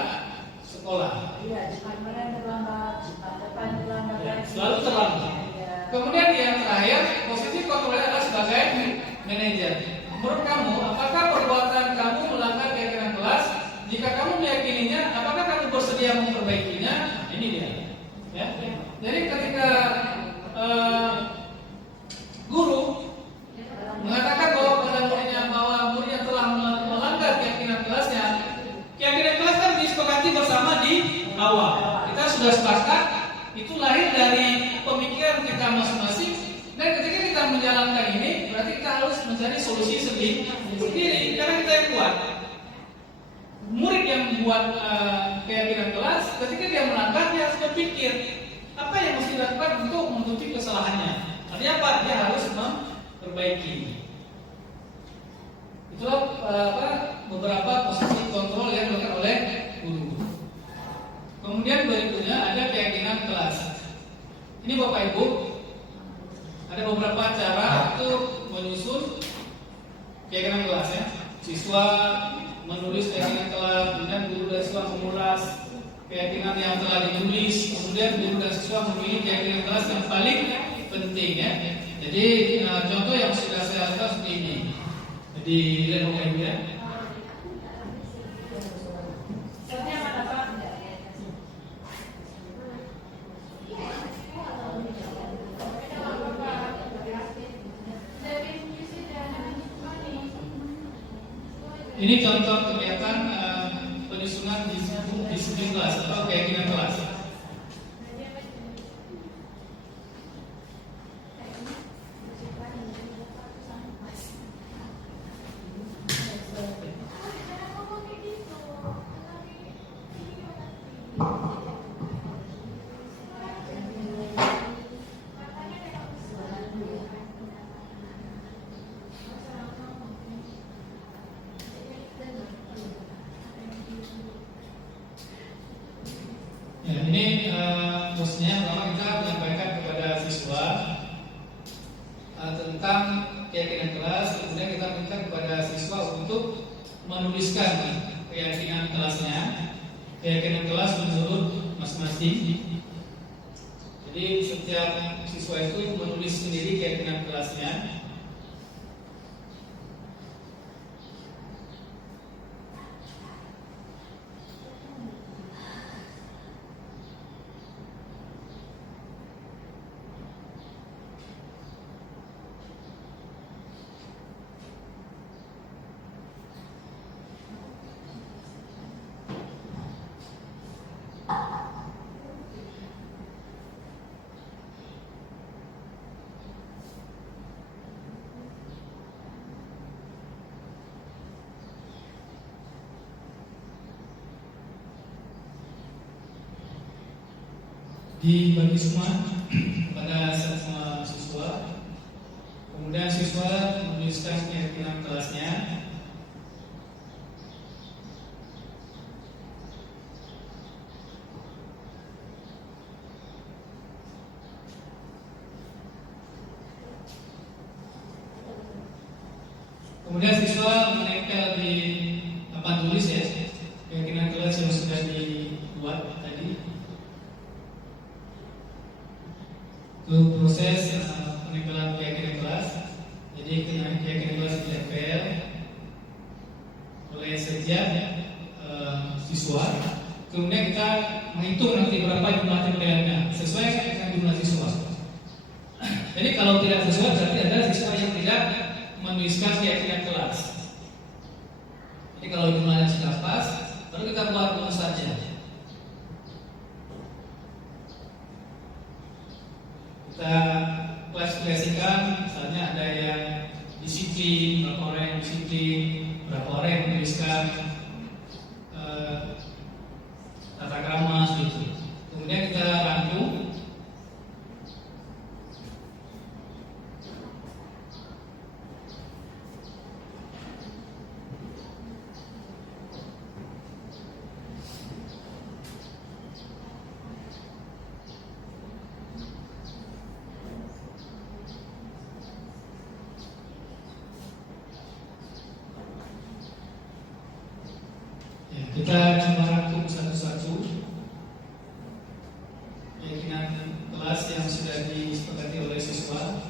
sekolah. Iya, kemarin terlambat, depan terlambat. Ya, selalu terlambat. Kemudian yang terakhir, posisi kontrolnya adalah sebagai manajer. Menurut kamu, apakah perbuatan kamu melanggar keyakinan kelas? Jika kamu meyakininya, apakah kamu bersedia memperbaikinya? Ini dia. Ya. Jadi ketika guru mengatakan bahwa pada muridnya telah melanggar keyakinan kelasnya, keyakinan kelas kan disepakati bersama di awal. Kita sudah sepakat, itu lahir dari pemikiran kita masing-masing. Dan ketika kita menjalankan ini, berarti kita harus mencari solusi sendiri. Karena kita yang kuat. Murid yang membuat keyakinan kelas, ketika dia melanggar, dia harus berpikir apa yang mesti dilakukan untuk menutupi kesalahannya. Artinya apa? Dia harus memperbaiki. Itulah beberapa posisi kontrol yang dilakukan oleh guru. Kemudian berikutnya ada keyakinan kelas. Ini Bapak Ibu, ada beberapa cara untuk menyusun keyakinan kelas ya. Siswa menulis keyakinan kelas, kemudian guru dan siswa mengulas keyakinan yang telah ditulis, kemudian guru dan siswa memilih keyakinan kelas yang paling penting ya. Jadi contoh yang sudah saya lakukan seperti ini. Jadi lihat Bapak Ibu ya. Ini contoh kegiatan penyusunan disiplin kelas atau keyakinan kelas. Ya, ini khususnya pertama kita menyampaikan kepada siswa tentang keyakinan kelas, kemudian kita minta kepada siswa untuk menuliskan keyakinan kelasnya, keyakinan kelas menurut masing-masing. Jadi setiap siswa itu menulis sendiri keyakinan kelasnya. Dibagi semua pada Kemudian siswa menuliskan keyakinan kelasnya. Kemudian siswa menempel di papan tulis ya keyakinan kelas yang sudah dibuat tadi. Itu proses penempelan keyakinan kelas. Jadi keyakinan kelas ditempel oleh setiap siswa. Kemudian kita menghitung nanti berapa jumlah tempelannya sesuai dengan jumlah siswa. Jadi kalau tidak sesuai berarti ada siswa yang tidak menuliskan keyakinan kelas. Jadi kalau jumlahnya sudah pas, baru kita buat rumus saja. Kita klasifikasikan, misalnya ada yang disiplin, berapa orang yang disiplin, berapa orang yang menuliskan tata krama seperti itu. Kemudian kita rangkum. Kita coba rangkum satu-satu keyakinan kelas yang sudah disepakati oleh siswa.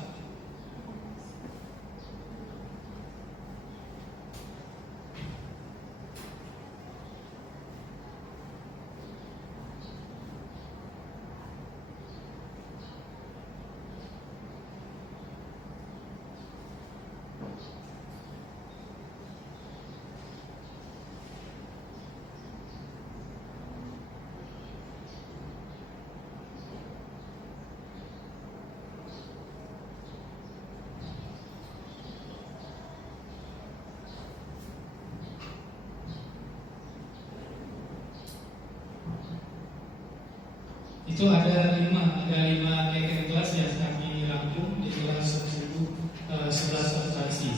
Itu ada lima keyakinan kelas yang kami rangkum di dalam 11 substansi.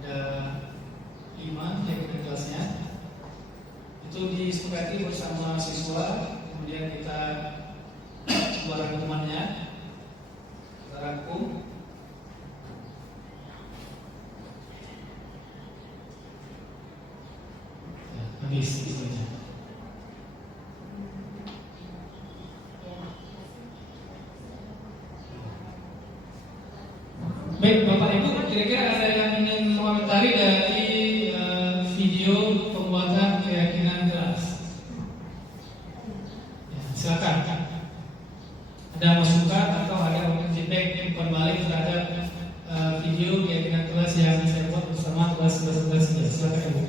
Ada 5 keyakinan kelasnya. Itu disepakati bersama siswa. Kemudian kita buat rangkumannya, kita rangkum. Habis istilahnya. Baik Bapak Ibu, kira-kira ada yang ingin mengomentari dari video pembuatan keyakinan kelas? Ya, silakan. Ada masukan atau ada mungkin feedback umpan balik terhadap video keyakinan kelas yang saya buat bersama kelas 11. Silakan Ibu.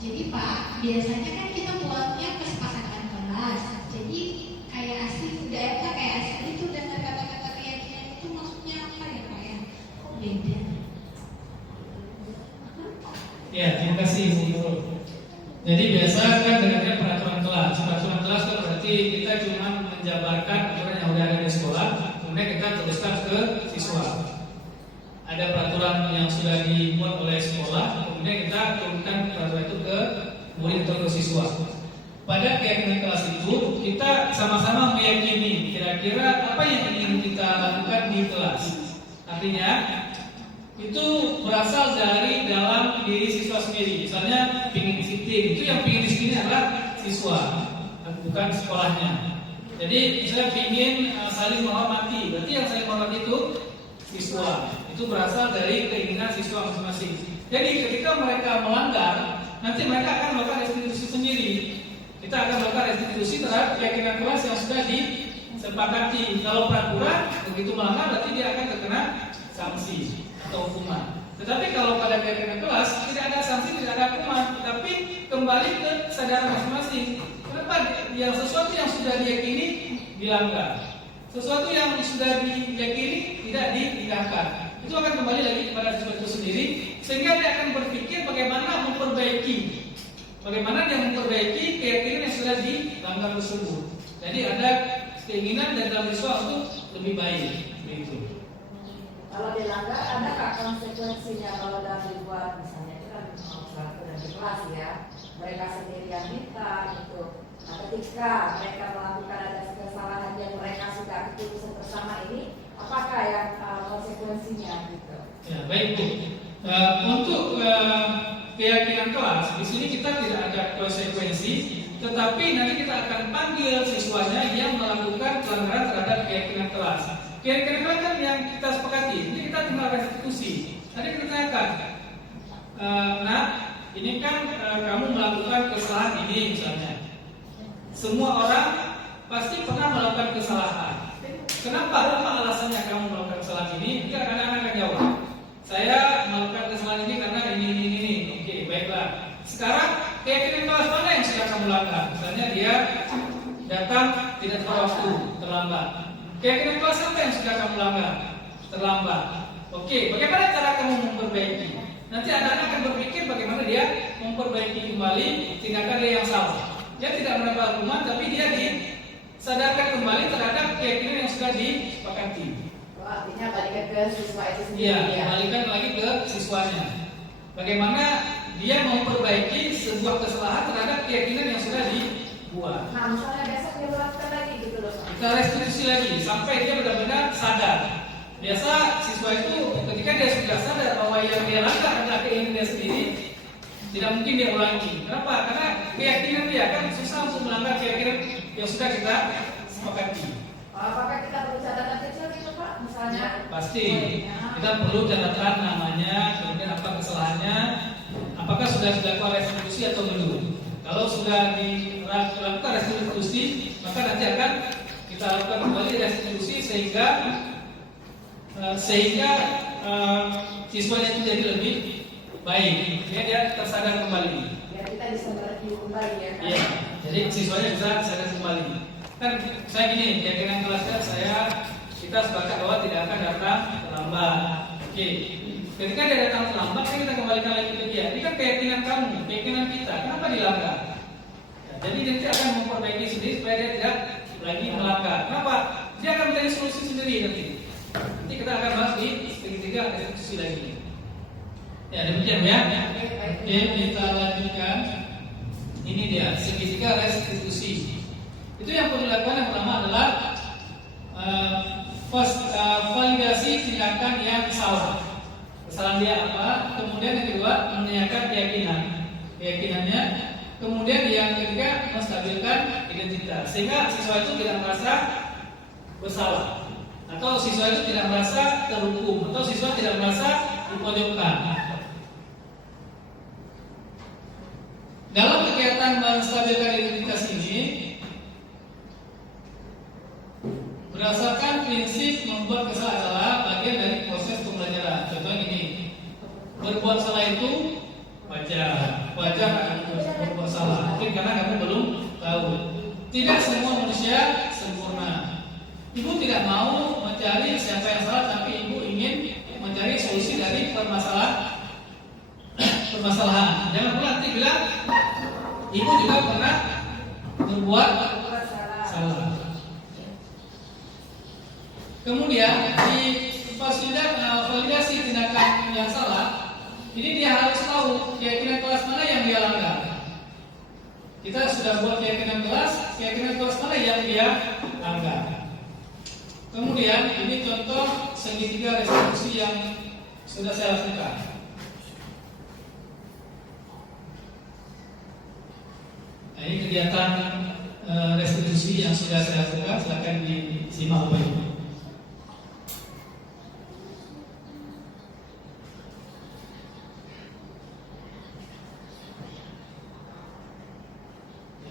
Jadi Pak, biasanya kan kita buatnya kesepakatan kelas. Jadi kayak asli udah kayak asli itu dengan kata-kata keyakinan itu maksudnya apa ya Pak ya? Kok beda? Ya, terima kasih Ibu Nurul. Jadi biasa kan dengannya peraturan kelas. Peraturan kelas kan berarti kita cuma menjabarkan aturan yang sudah ada di sekolah, kemudian kita teruskan ke siswa. Ada peraturan yang sudah dibuat oleh sekolah, kemudian kita turunkan peraturan itu ke murid atau ke siswa. Pada keyakinan kelas itu kita sama-sama meyakini kira-kira apa yang ingin kita lakukan di kelas. Artinya itu berasal dari dalam diri siswa sendiri. Misalnya ingin disiplin, itu yang ingin disiplin adalah siswa, bukan sekolahnya. Jadi misalnya ingin saling menghormati, berarti yang saling menghormati itu siswa. Itu berasal dari keinginan siswa masing-masing. Jadi ketika mereka melanggar, nanti mereka akan melakukan restitusi sendiri. Kita akan melakukan restitusi terhadap keyakinan kelas yang sudah disepakati. Kalau peraturan begitu melanggar, berarti dia akan terkena sanksi atau hukuman. Tetapi kalau pada keyakinan kelas tidak ada sanksi, tidak ada hukuman, tapi kembali ke kesadaran masing-masing. Kenapa? Yang sesuatu yang sudah diyakini dilanggar, sesuatu yang sudah diyakini tidak diindahkan, itu akan kembali lagi kepada siswa itu sendiri, sehingga dia akan berpikir bagaimana dia memperbaiki keyakinan yang sudah dilanggar tersebut. Jadi ada keinginan dari dalam siswa untuk lebih baik, begitu. Kalau dilanggar ada nggak konsekuensinya kalau dalam dibuat misalnya itu kan peraturan di kelas ya, mereka sendiri yang minta gitu. Nah, ketika mereka melakukan ada kesalahan yang mereka sudah keputusan bersama ini, apakah yang konsekuensinya gitu? Ya, baik Bu. Untuk keyakinan kelas, di sini kita tidak ada konsekuensi, tetapi nanti kita akan panggil siswanya yang melakukan pelanggaran terhadap keyakinan kelas. Keyakinan kelas kan yang kita sepakati, ini kita tinggal restitusi. Tadi kita tanyakan, nah ini kan kamu melakukan kesalahan ini misalnya. Semua orang pasti pernah melakukan kesalahan. Kenapa? Apa alasannya kamu melakukan kesalahan ini? Jika anak-anak akan jawab, saya melakukan kesalahan ini karena ini. Oke, baiklah. Sekarang keyakinan kelas mana yang sudah kamu lakukan? Misalnya dia datang tidak tepat waktu, terlambat. Keyakinan kelas apa yang sudah kamu lakukan? Terlambat. Oke, bagaimana cara kamu memperbaiki? Nanti anak-anak akan berpikir bagaimana dia memperbaiki kembali tindakan dia yang salah. Dia tidak mendapat hukuman, tapi dia disadarkan kembali terhadap keyakinan yang sudah disepakati. Artinya balikan ke siswa itu sendiri. Iya, ya. kembalikan lagi ke siswanya. Bagaimana dia memperbaiki sebuah kesalahan terhadap keyakinan yang sudah dibuat. Nah, misalnya besok dia melakukan lagi gitu loh. Kita restitusi lagi sampai dia benar-benar sadar. Biasa siswa itu ketika dia sudah sadar bahwa yang dia lakukan adalah keinginan dia sendiri, tidak mungkin dia ulangi. Kenapa? Karena keyakinan dia kan susah untuk melanggar keyakinan yang sudah kita sepakati. Apakah kita perlu catatan kecil gitu Pak? Misalnya Pasti kita perlu catatan namanya, kemudian apa kesalahannya, apakah sudah dilakukan restitusi atau belum. Kalau sudah dilakukan restitusi, maka nanti akan kita lakukan kembali restitusi sehingga siswanya itu jadi lebih baik, dia tersadar kembali. biar kita bisa mereview kembali ya kan? Iya, jadi siswanya bisa sadar kembali. Kan saya gini, keyakinan kelasnya kita sepakat bahwa tidak akan datang terlambat. Oke, ketika dia datang terlambat, kan kita kembalikan lagi ke dia. Ini kan keyakinan kamu, keyakinan kita. Kenapa dilanggar? Ya, jadi nanti akan memperbaiki sendiri supaya dia tidak lagi melanggar. Kenapa? Dia akan mencari solusi sendiri nanti. Nanti kita akan bahas di segitiga restitusi lagi. Ya demikian ya. Oke, kita lanjutkan. Ini dia segitiga restitusi. Itu yang perlu dilakukan yang pertama adalah validasi tindakan yang salah. Kesalahan dia apa? Kemudian yang kedua menanyakan keyakinannya. Kemudian yang ketiga menstabilkan identitas sehingga siswa itu tidak merasa bersalah atau siswa itu tidak merasa terhukum atau siswa tidak merasa dipojokkan. Dalam kegiatan menstabilkan identitas ini berdasarkan prinsip membuat kesalahan adalah bagian dari proses pembelajaran. Contohnya ini, berbuat salah itu wajar akan berbuat salah. Mungkin karena kamu belum tahu. Tidak semua manusia sempurna. Ibu tidak mau mencari siapa yang salah, tapi ibu ingin mencari solusi dari permasalahan. Jangan pula nanti bilang ibu juga pernah berbuat salah. Kemudian di validasi tindakan yang salah, ini dia harus tahu keyakinan kelas mana yang dia langgar. Kita sudah buat keyakinan kelas mana yang dia langgar. Kemudian ini contoh segitiga restitusi yang sudah saya lakukan. Nah, ini kegiatan restitusi yang sudah saya lakukan, silakan disimak baik.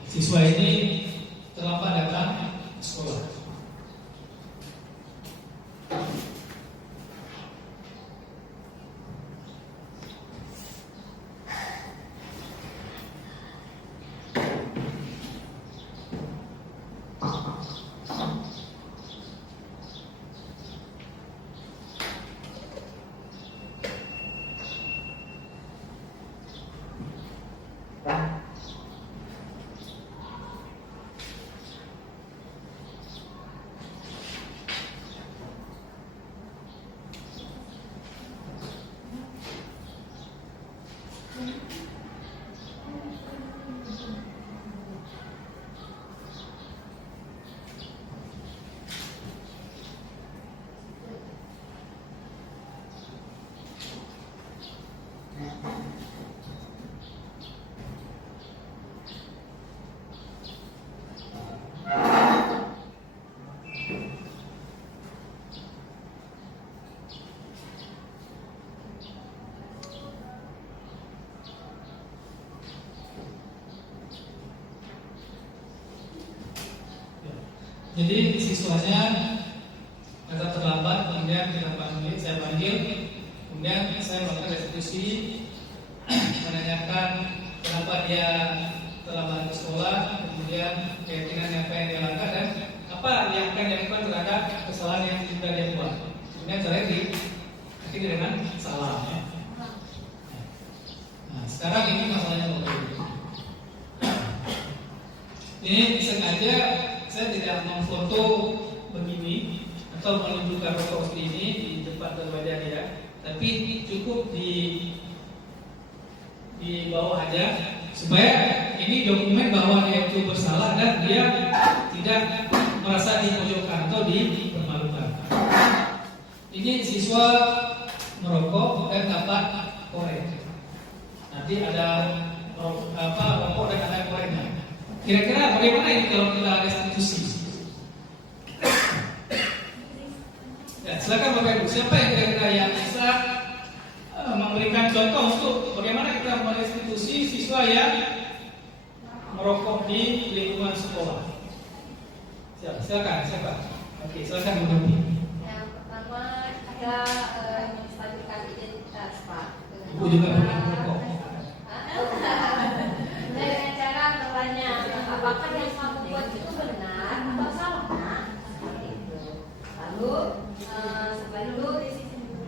Siswa ini terlambat datang ke sekolah. Jadi siswanya datang terlambat, kemudian saya panggil, kemudian saya melakukan restitusi, menanyakan kenapa dia terlambat ke sekolah, kemudian keyakinan apa yang dia lakukan dan apa yang akan dilakukan terhadap kesalahan yang sudah dia buat. Kemudian saya akhirnya dengan salah. Ya. Nah, sekarang ini masalahnya begini. Ini sengaja saya tidak memfoto begini atau menunjukkan foto seperti ini di depan wajah dia, tapi cukup di bawah aja supaya ini dokumen bahwa dia itu bersalah dan dia tidak merasa dipojokkan atau dipermalukan. Ini siswa merokok dan dapat korek. Nanti ada rokok dan ada koreknya. Kira-kira bagaimana ini kalau kita restitusi? Ya, silakan Bapak Ibu. Siapa yang kira-kira yang bisa memberikan contoh untuk bagaimana kita merestitusi siswa yang merokok di lingkungan sekolah? Silakan, siapa? Oke, silakan Bu Dewi. Yang pertama kita menstabilkan identitas, Pak. Ibu juga pernah merokok. Dengan cara bertanya apakah yang kamu buat itu benar atau salah, Nak? Seperti itu. Lalu setelah itu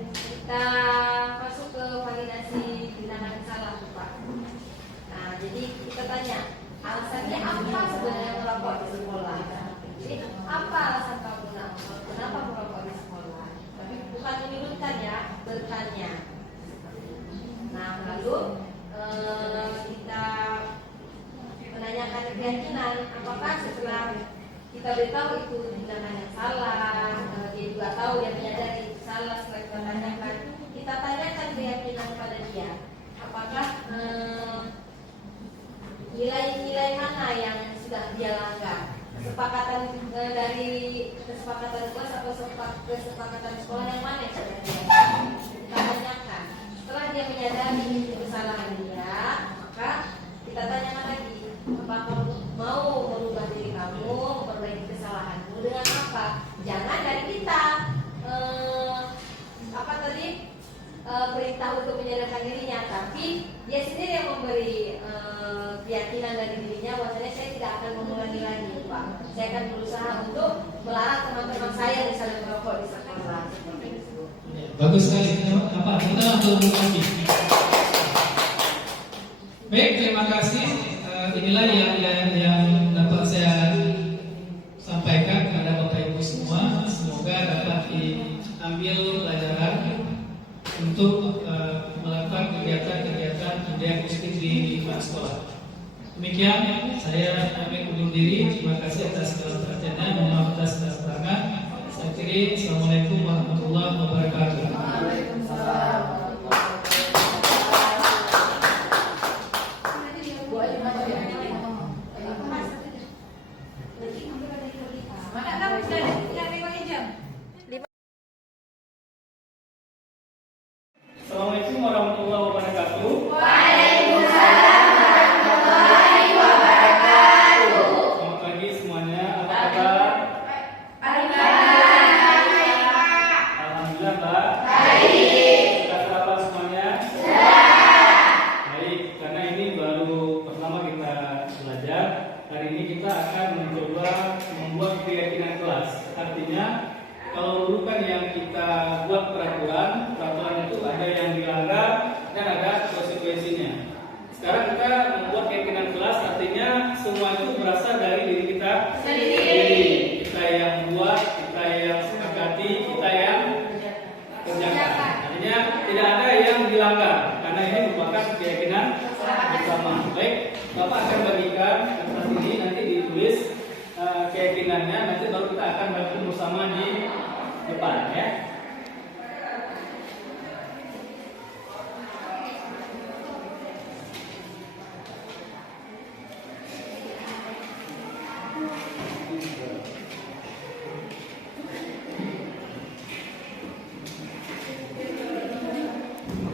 kita masuk ke validasi tindakan salah, Pak. Nah, jadi kita tanya alasannya apa sebenarnya merokok di sekolah? Jadi apa alasan kamu kenapa merokok di sekolah? Tapi bukan menyebutkan ya, bertanya. Nah, lalu kita menanyakan keyakinan apakah setelah kita beritahu itu tindakan yang salah, dia juga tahu, dia menyadari itu salah. Setelah kita tanyakan, kita tanyakan keyakinan pada dia apakah nilai-nilai mana yang sudah dia langgar, kesepakatan dari kesepakatan kelas atau kesepakatan sekolah yang mana yang sudah dia langgar. Kita tanyakan. Setelah dia menyadari kesalahan dia, maka kita tanyakan lagi, apakah mau merubah diri kamu, memperbaiki kesalahanmu dengan apa? Jangan dari kita perintah untuk menyadarkan dirinya, tapi dia sendiri yang memberi keyakinan dari dirinya bahwasanya saya tidak akan mengulangi lagi, Pak. Saya akan berusaha untuk melarang teman-teman saya misalnya merokok di sekolah. Bagus sekali. Apa? Kita langsung lagi. Baik, terima kasih. Inilah yang dapat saya sampaikan kepada Bapak Ibu semua. Semoga dapat diambil pelajaran untuk melakukan kegiatan-kegiatan diagnostik di lingkungan sekolah. Demikian, saya pamit undur diri. Terima kasih atas segala perhatiannya. Mohon maaf atas segala kekurangan. Saya akhiri. Assalamualaikum warahmatullahi wabarakatuh. Assalamualaikum warahmatullahi wabarakatuh. Waalaikumsalam warahmatullahi wabarakatuh. Selamat pagi semuanya. Apa kabar? Alhamdulillah, Pak. Baik. Sudah sarapan semuanya? Baik, karena ini baru pertama kita belajar. Hari ini kita akan mencoba membuat keyakinan kelas. Artinya, kalau dulu kan yang kita buat peraturan itu ada yang dilanggar dan ada konsekuensinya. Sekarang kita membuat keyakinan kelas, artinya semua itu berasal dari diri kita sendiri. Kita yang buat, kita yang sepakati, kita yang kerjakan. Artinya tidak ada yang dilanggar karena ini merupakan keyakinan bersama. Baik, Bapak akan bagikan kertas ini, nanti ditulis keyakinannya, nanti baru kita akan baca bersama di depan ya.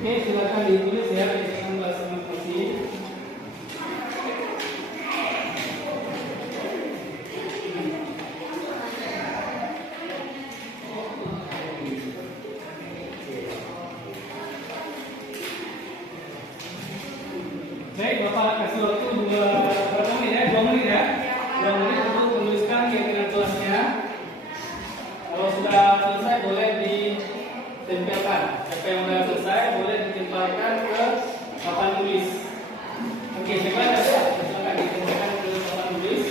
Oke, silakan ditulis ya dengan bahasa Inggris. tempelkan. Siapa yang sudah selesai boleh ditempelkan ke papan tulis. Oke, siapa yang sudah silakan ditempelkan ke papan tulis.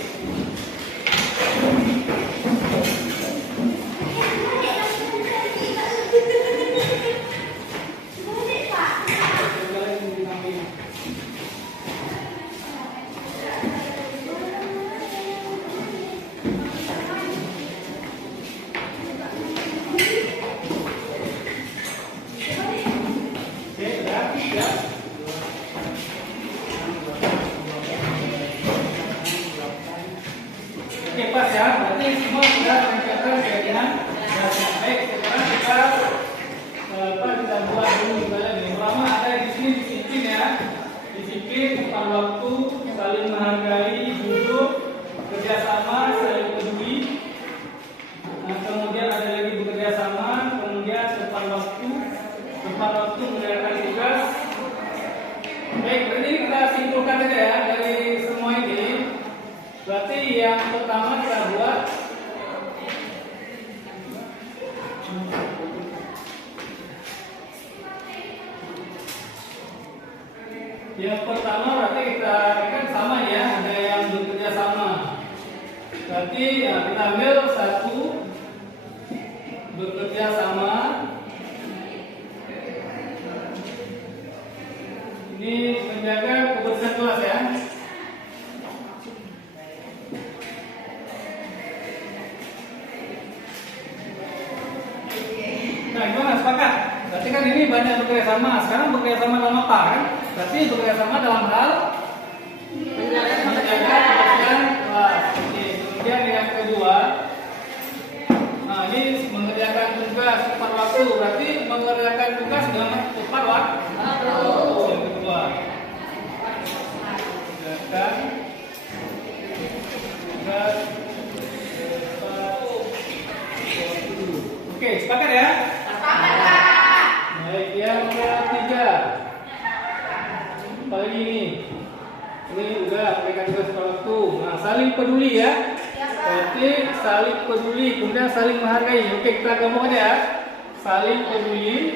Oke, pas ya. Berarti semua sudah mencapai keyakinan. Baik, sekarang kita buat dulu misalnya nih. Pertama ada di sini disiplin ya. Disiplin, tepat waktu, saling menghargai, jujur, kerjasama, saling peduli. Nah, kemudian ada lagi bekerja sama, kemudian tepat waktu mengerjakan tugas. Baik, berarti kita simpulkan saja ya dari semua ini. Berarti yang pertama kita buat berarti kita kan sama ya, ada yang bekerja sama. Berarti ya, kita ambil satu bekerja sama. Ini menjaga kebersihan kelas ya. Nah, gimana, sepakat? Berarti kan ini banyak bekerja sama. Sekarang bekerja sama dalam apa kan? Berarti bekerja sama dalam hal menjaga kebersihan kelas. Oke, kemudian yang kedua, nah ini mengerjakan tugas tepat waktu. Berarti mengerjakan tugas dengan tepat waktu. Yang kedua, mengerjakan tugas tepat waktu. Oke, sepakat ya? Baik, yang ketiga, apalagi ini udah mereka juga tepat waktu. Nah, saling peduli ya. Berarti saling peduli, kemudian saling menghargai. Oke, kita ngomong aja ya. Saling peduli,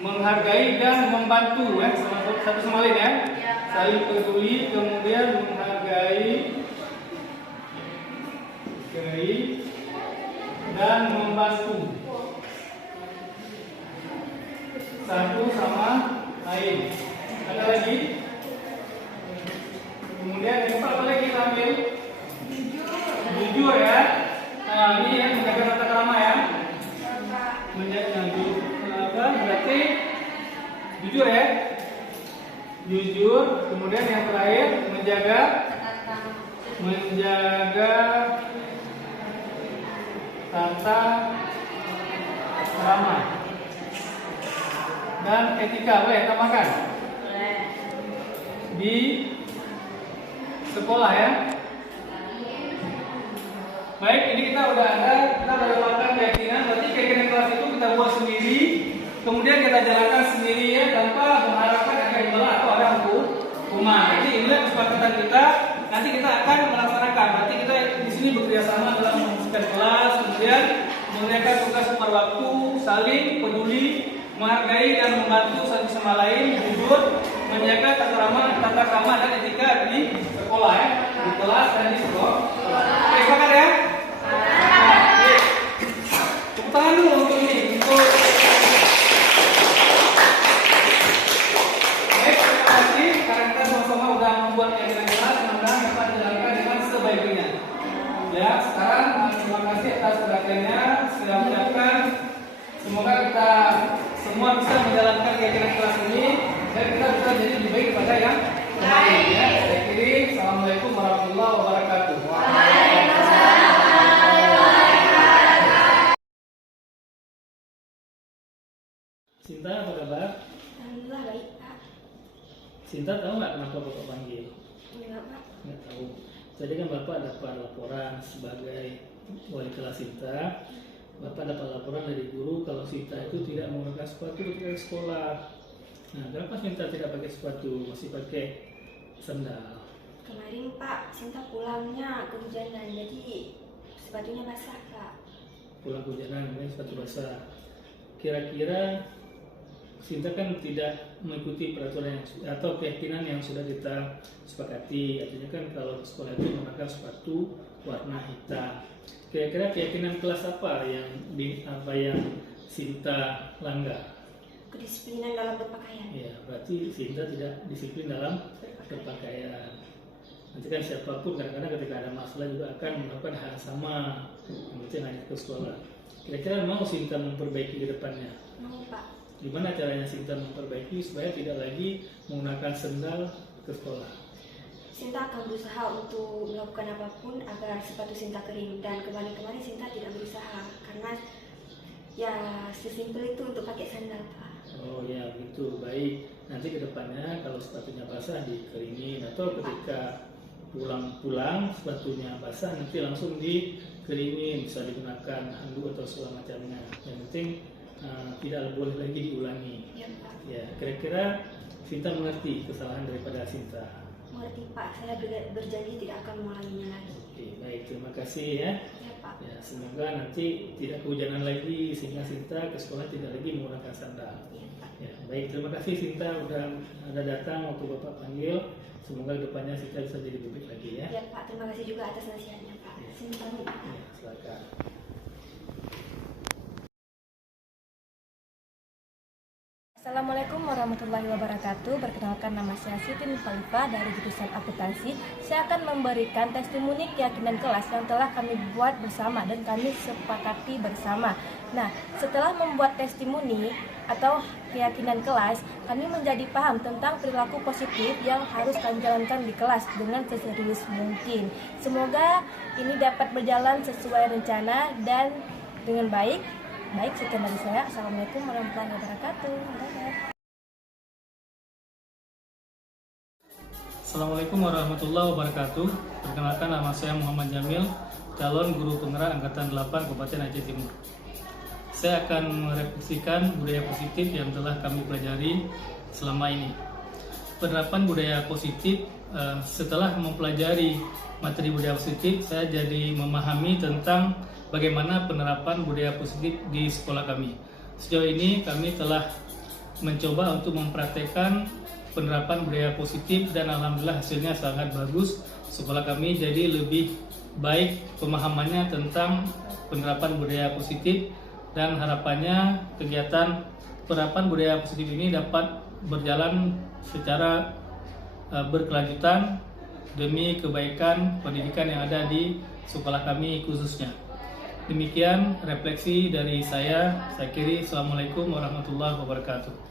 menghargai dan membantu ya, satu sama lain ya. Saling peduli, kemudian menghargai dan membantu satu sama lain. Ada lagi? Kemudian yang keempat apa lagi kita ambil? Jujur ya. Nah, ini ya menjaga tata krama ya. Menjaga berarti jujur ya. Jujur. Kemudian yang terakhir menjaga tata krama dan etika. Boleh tambahkan di sekolah ya. Baik, ini kita udah dapatkan keyakinan. Berarti keyakinan kelas itu kita buat sendiri, kemudian kita jalankan sendiri ya, tanpa mengharapkan ada imbalan atau ada hukuman. Jadi inilah kesepakatan kita. Nanti kita akan melaksanakan. Berarti kita di sini bekerja sama dalam membersihkan kelas, kemudian mengerjakan tugas tepat waktu, saling peduli, menghargai dan membantu satu sama lain, jujur, menjaga tata krama dan etika di sekolah ya, di kelas dan di sekolah. Oke, sepakat ya? Oke. Tepuk tangan dulu untuk ini. Baik, terima kasih karena kita sama-sama udah membuat keyakinan kelas, mudah-mudahan dapat dijalankan dengan sebaik-baiknya. Ya, sekarang terima kasih atas perhatiannya. Saya ucapkan semoga kita semua bisa menjalankan keyakinan kelas ini dan kita bisa jadi lebih baik daripada yang kemarin ya. Saya akhiri, assalamualaikum warahmatullahi wabarakatuh. Sinta, apa kabar? Alhamdulillah baik, Pak. Sinta tahu nggak kenapa Bapak panggil? Enggak, Pak. Nggak tahu. Tadi kan Bapak dapat laporan sebagai wali kelas Sinta. Bapak dapat laporan dari guru kalau Sinta itu tidak menggunakan sepatu ketika ke sekolah. Nah, kenapa Sinta tidak pakai sepatu, masih pakai sandal? Kemarin Pak, Sinta pulangnya kehujanan, jadi sepatunya basah Kak. Pulang kehujanan, sepatu basah. Kira-kira Sinta kan tidak mengikuti peraturan atau keyakinan yang sudah kita sepakati. Artinya kan kalau sekolah itu menggunakan sepatu warna hitam. Kira-kira keyakinan kelas apa yang Sinta langgar? Kedisiplinan dalam berpakaian. Ya, berarti Sinta tidak disiplin dalam berpakaian. Nanti kan siapapun kadang-kadang ketika ada masalah juga akan melakukan hal yang sama, yang penting hanya ke sekolah. Kira-kira mau Sinta memperbaiki ke depannya? Mau Pak. Gimana caranya Sinta memperbaiki supaya tidak lagi menggunakan sendal ke sekolah? Sinta akan berusaha untuk melakukan apapun agar sepatu Sinta kering, dan kemarin-kemarin Sinta tidak berusaha karena ya sesimpel itu untuk pakai sandal Pak. Oh ya, gitu. Baik. Nanti ke depannya kalau sepatunya basah dikeringin, atau ketika pulang sepatunya basah nanti langsung dikeringin, bisa digunakan handuk atau segala macamnya. Yang penting tidak boleh lagi diulangi. Ya Pak. Ya, kira-kira Sinta mengerti kesalahan daripada Sinta. Mengerti Pak, saya berjanji tidak akan mengulanginya lagi. Oke, baik, terima kasih ya. Ya Pak. Ya, semoga nanti tidak kehujanan lagi sehingga Sinta ke sekolah tidak lagi menggunakan sandal. Ya Pak. Ya, baik, terima kasih Sinta udah ada datang waktu Bapak panggil. Semoga depannya Sinta bisa jadi lebih baik lagi ya. Ya Pak, terima kasih juga atas nasihatnya Pak. Ya. Sinta pamit. Ya, silakan. Assalamualaikum warahmatullahi wabarakatuh. Perkenalkan, nama saya Siti Nurhalifah dari jurusan akuntansi. Saya akan memberikan testimoni keyakinan kelas yang telah kami buat bersama dan kami sepakati bersama. Nah, setelah membuat testimoni atau keyakinan kelas, kami menjadi paham tentang perilaku positif yang harus kami jalankan di kelas dengan seserius mungkin. Semoga ini dapat berjalan sesuai rencana dan dengan baik. Baik, sekian dari saya. Assalamualaikum warahmatullahi wabarakatuh. Dadah. Assalamualaikum warahmatullahi wabarakatuh. Perkenalkan, nama saya Muhammad Jamil, calon guru penggerak angkatan 8 Kabupaten Aceh Timur. Saya akan merefleksikan budaya positif yang telah kami pelajari selama ini. Penerapan budaya positif, setelah mempelajari materi budaya positif, saya jadi memahami tentang bagaimana penerapan budaya positif di sekolah kami. Sejauh ini kami telah mencoba untuk mempraktekkan penerapan budaya positif dan alhamdulillah hasilnya sangat bagus. Sekolah kami jadi lebih baik pemahamannya tentang penerapan budaya positif, dan harapannya kegiatan penerapan budaya positif ini dapat berjalan secara berkelanjutan demi kebaikan pendidikan yang ada di sekolah kami khususnya. Demikian refleksi dari saya. Saya akhiri. Assalamualaikum warahmatullahi wabarakatuh.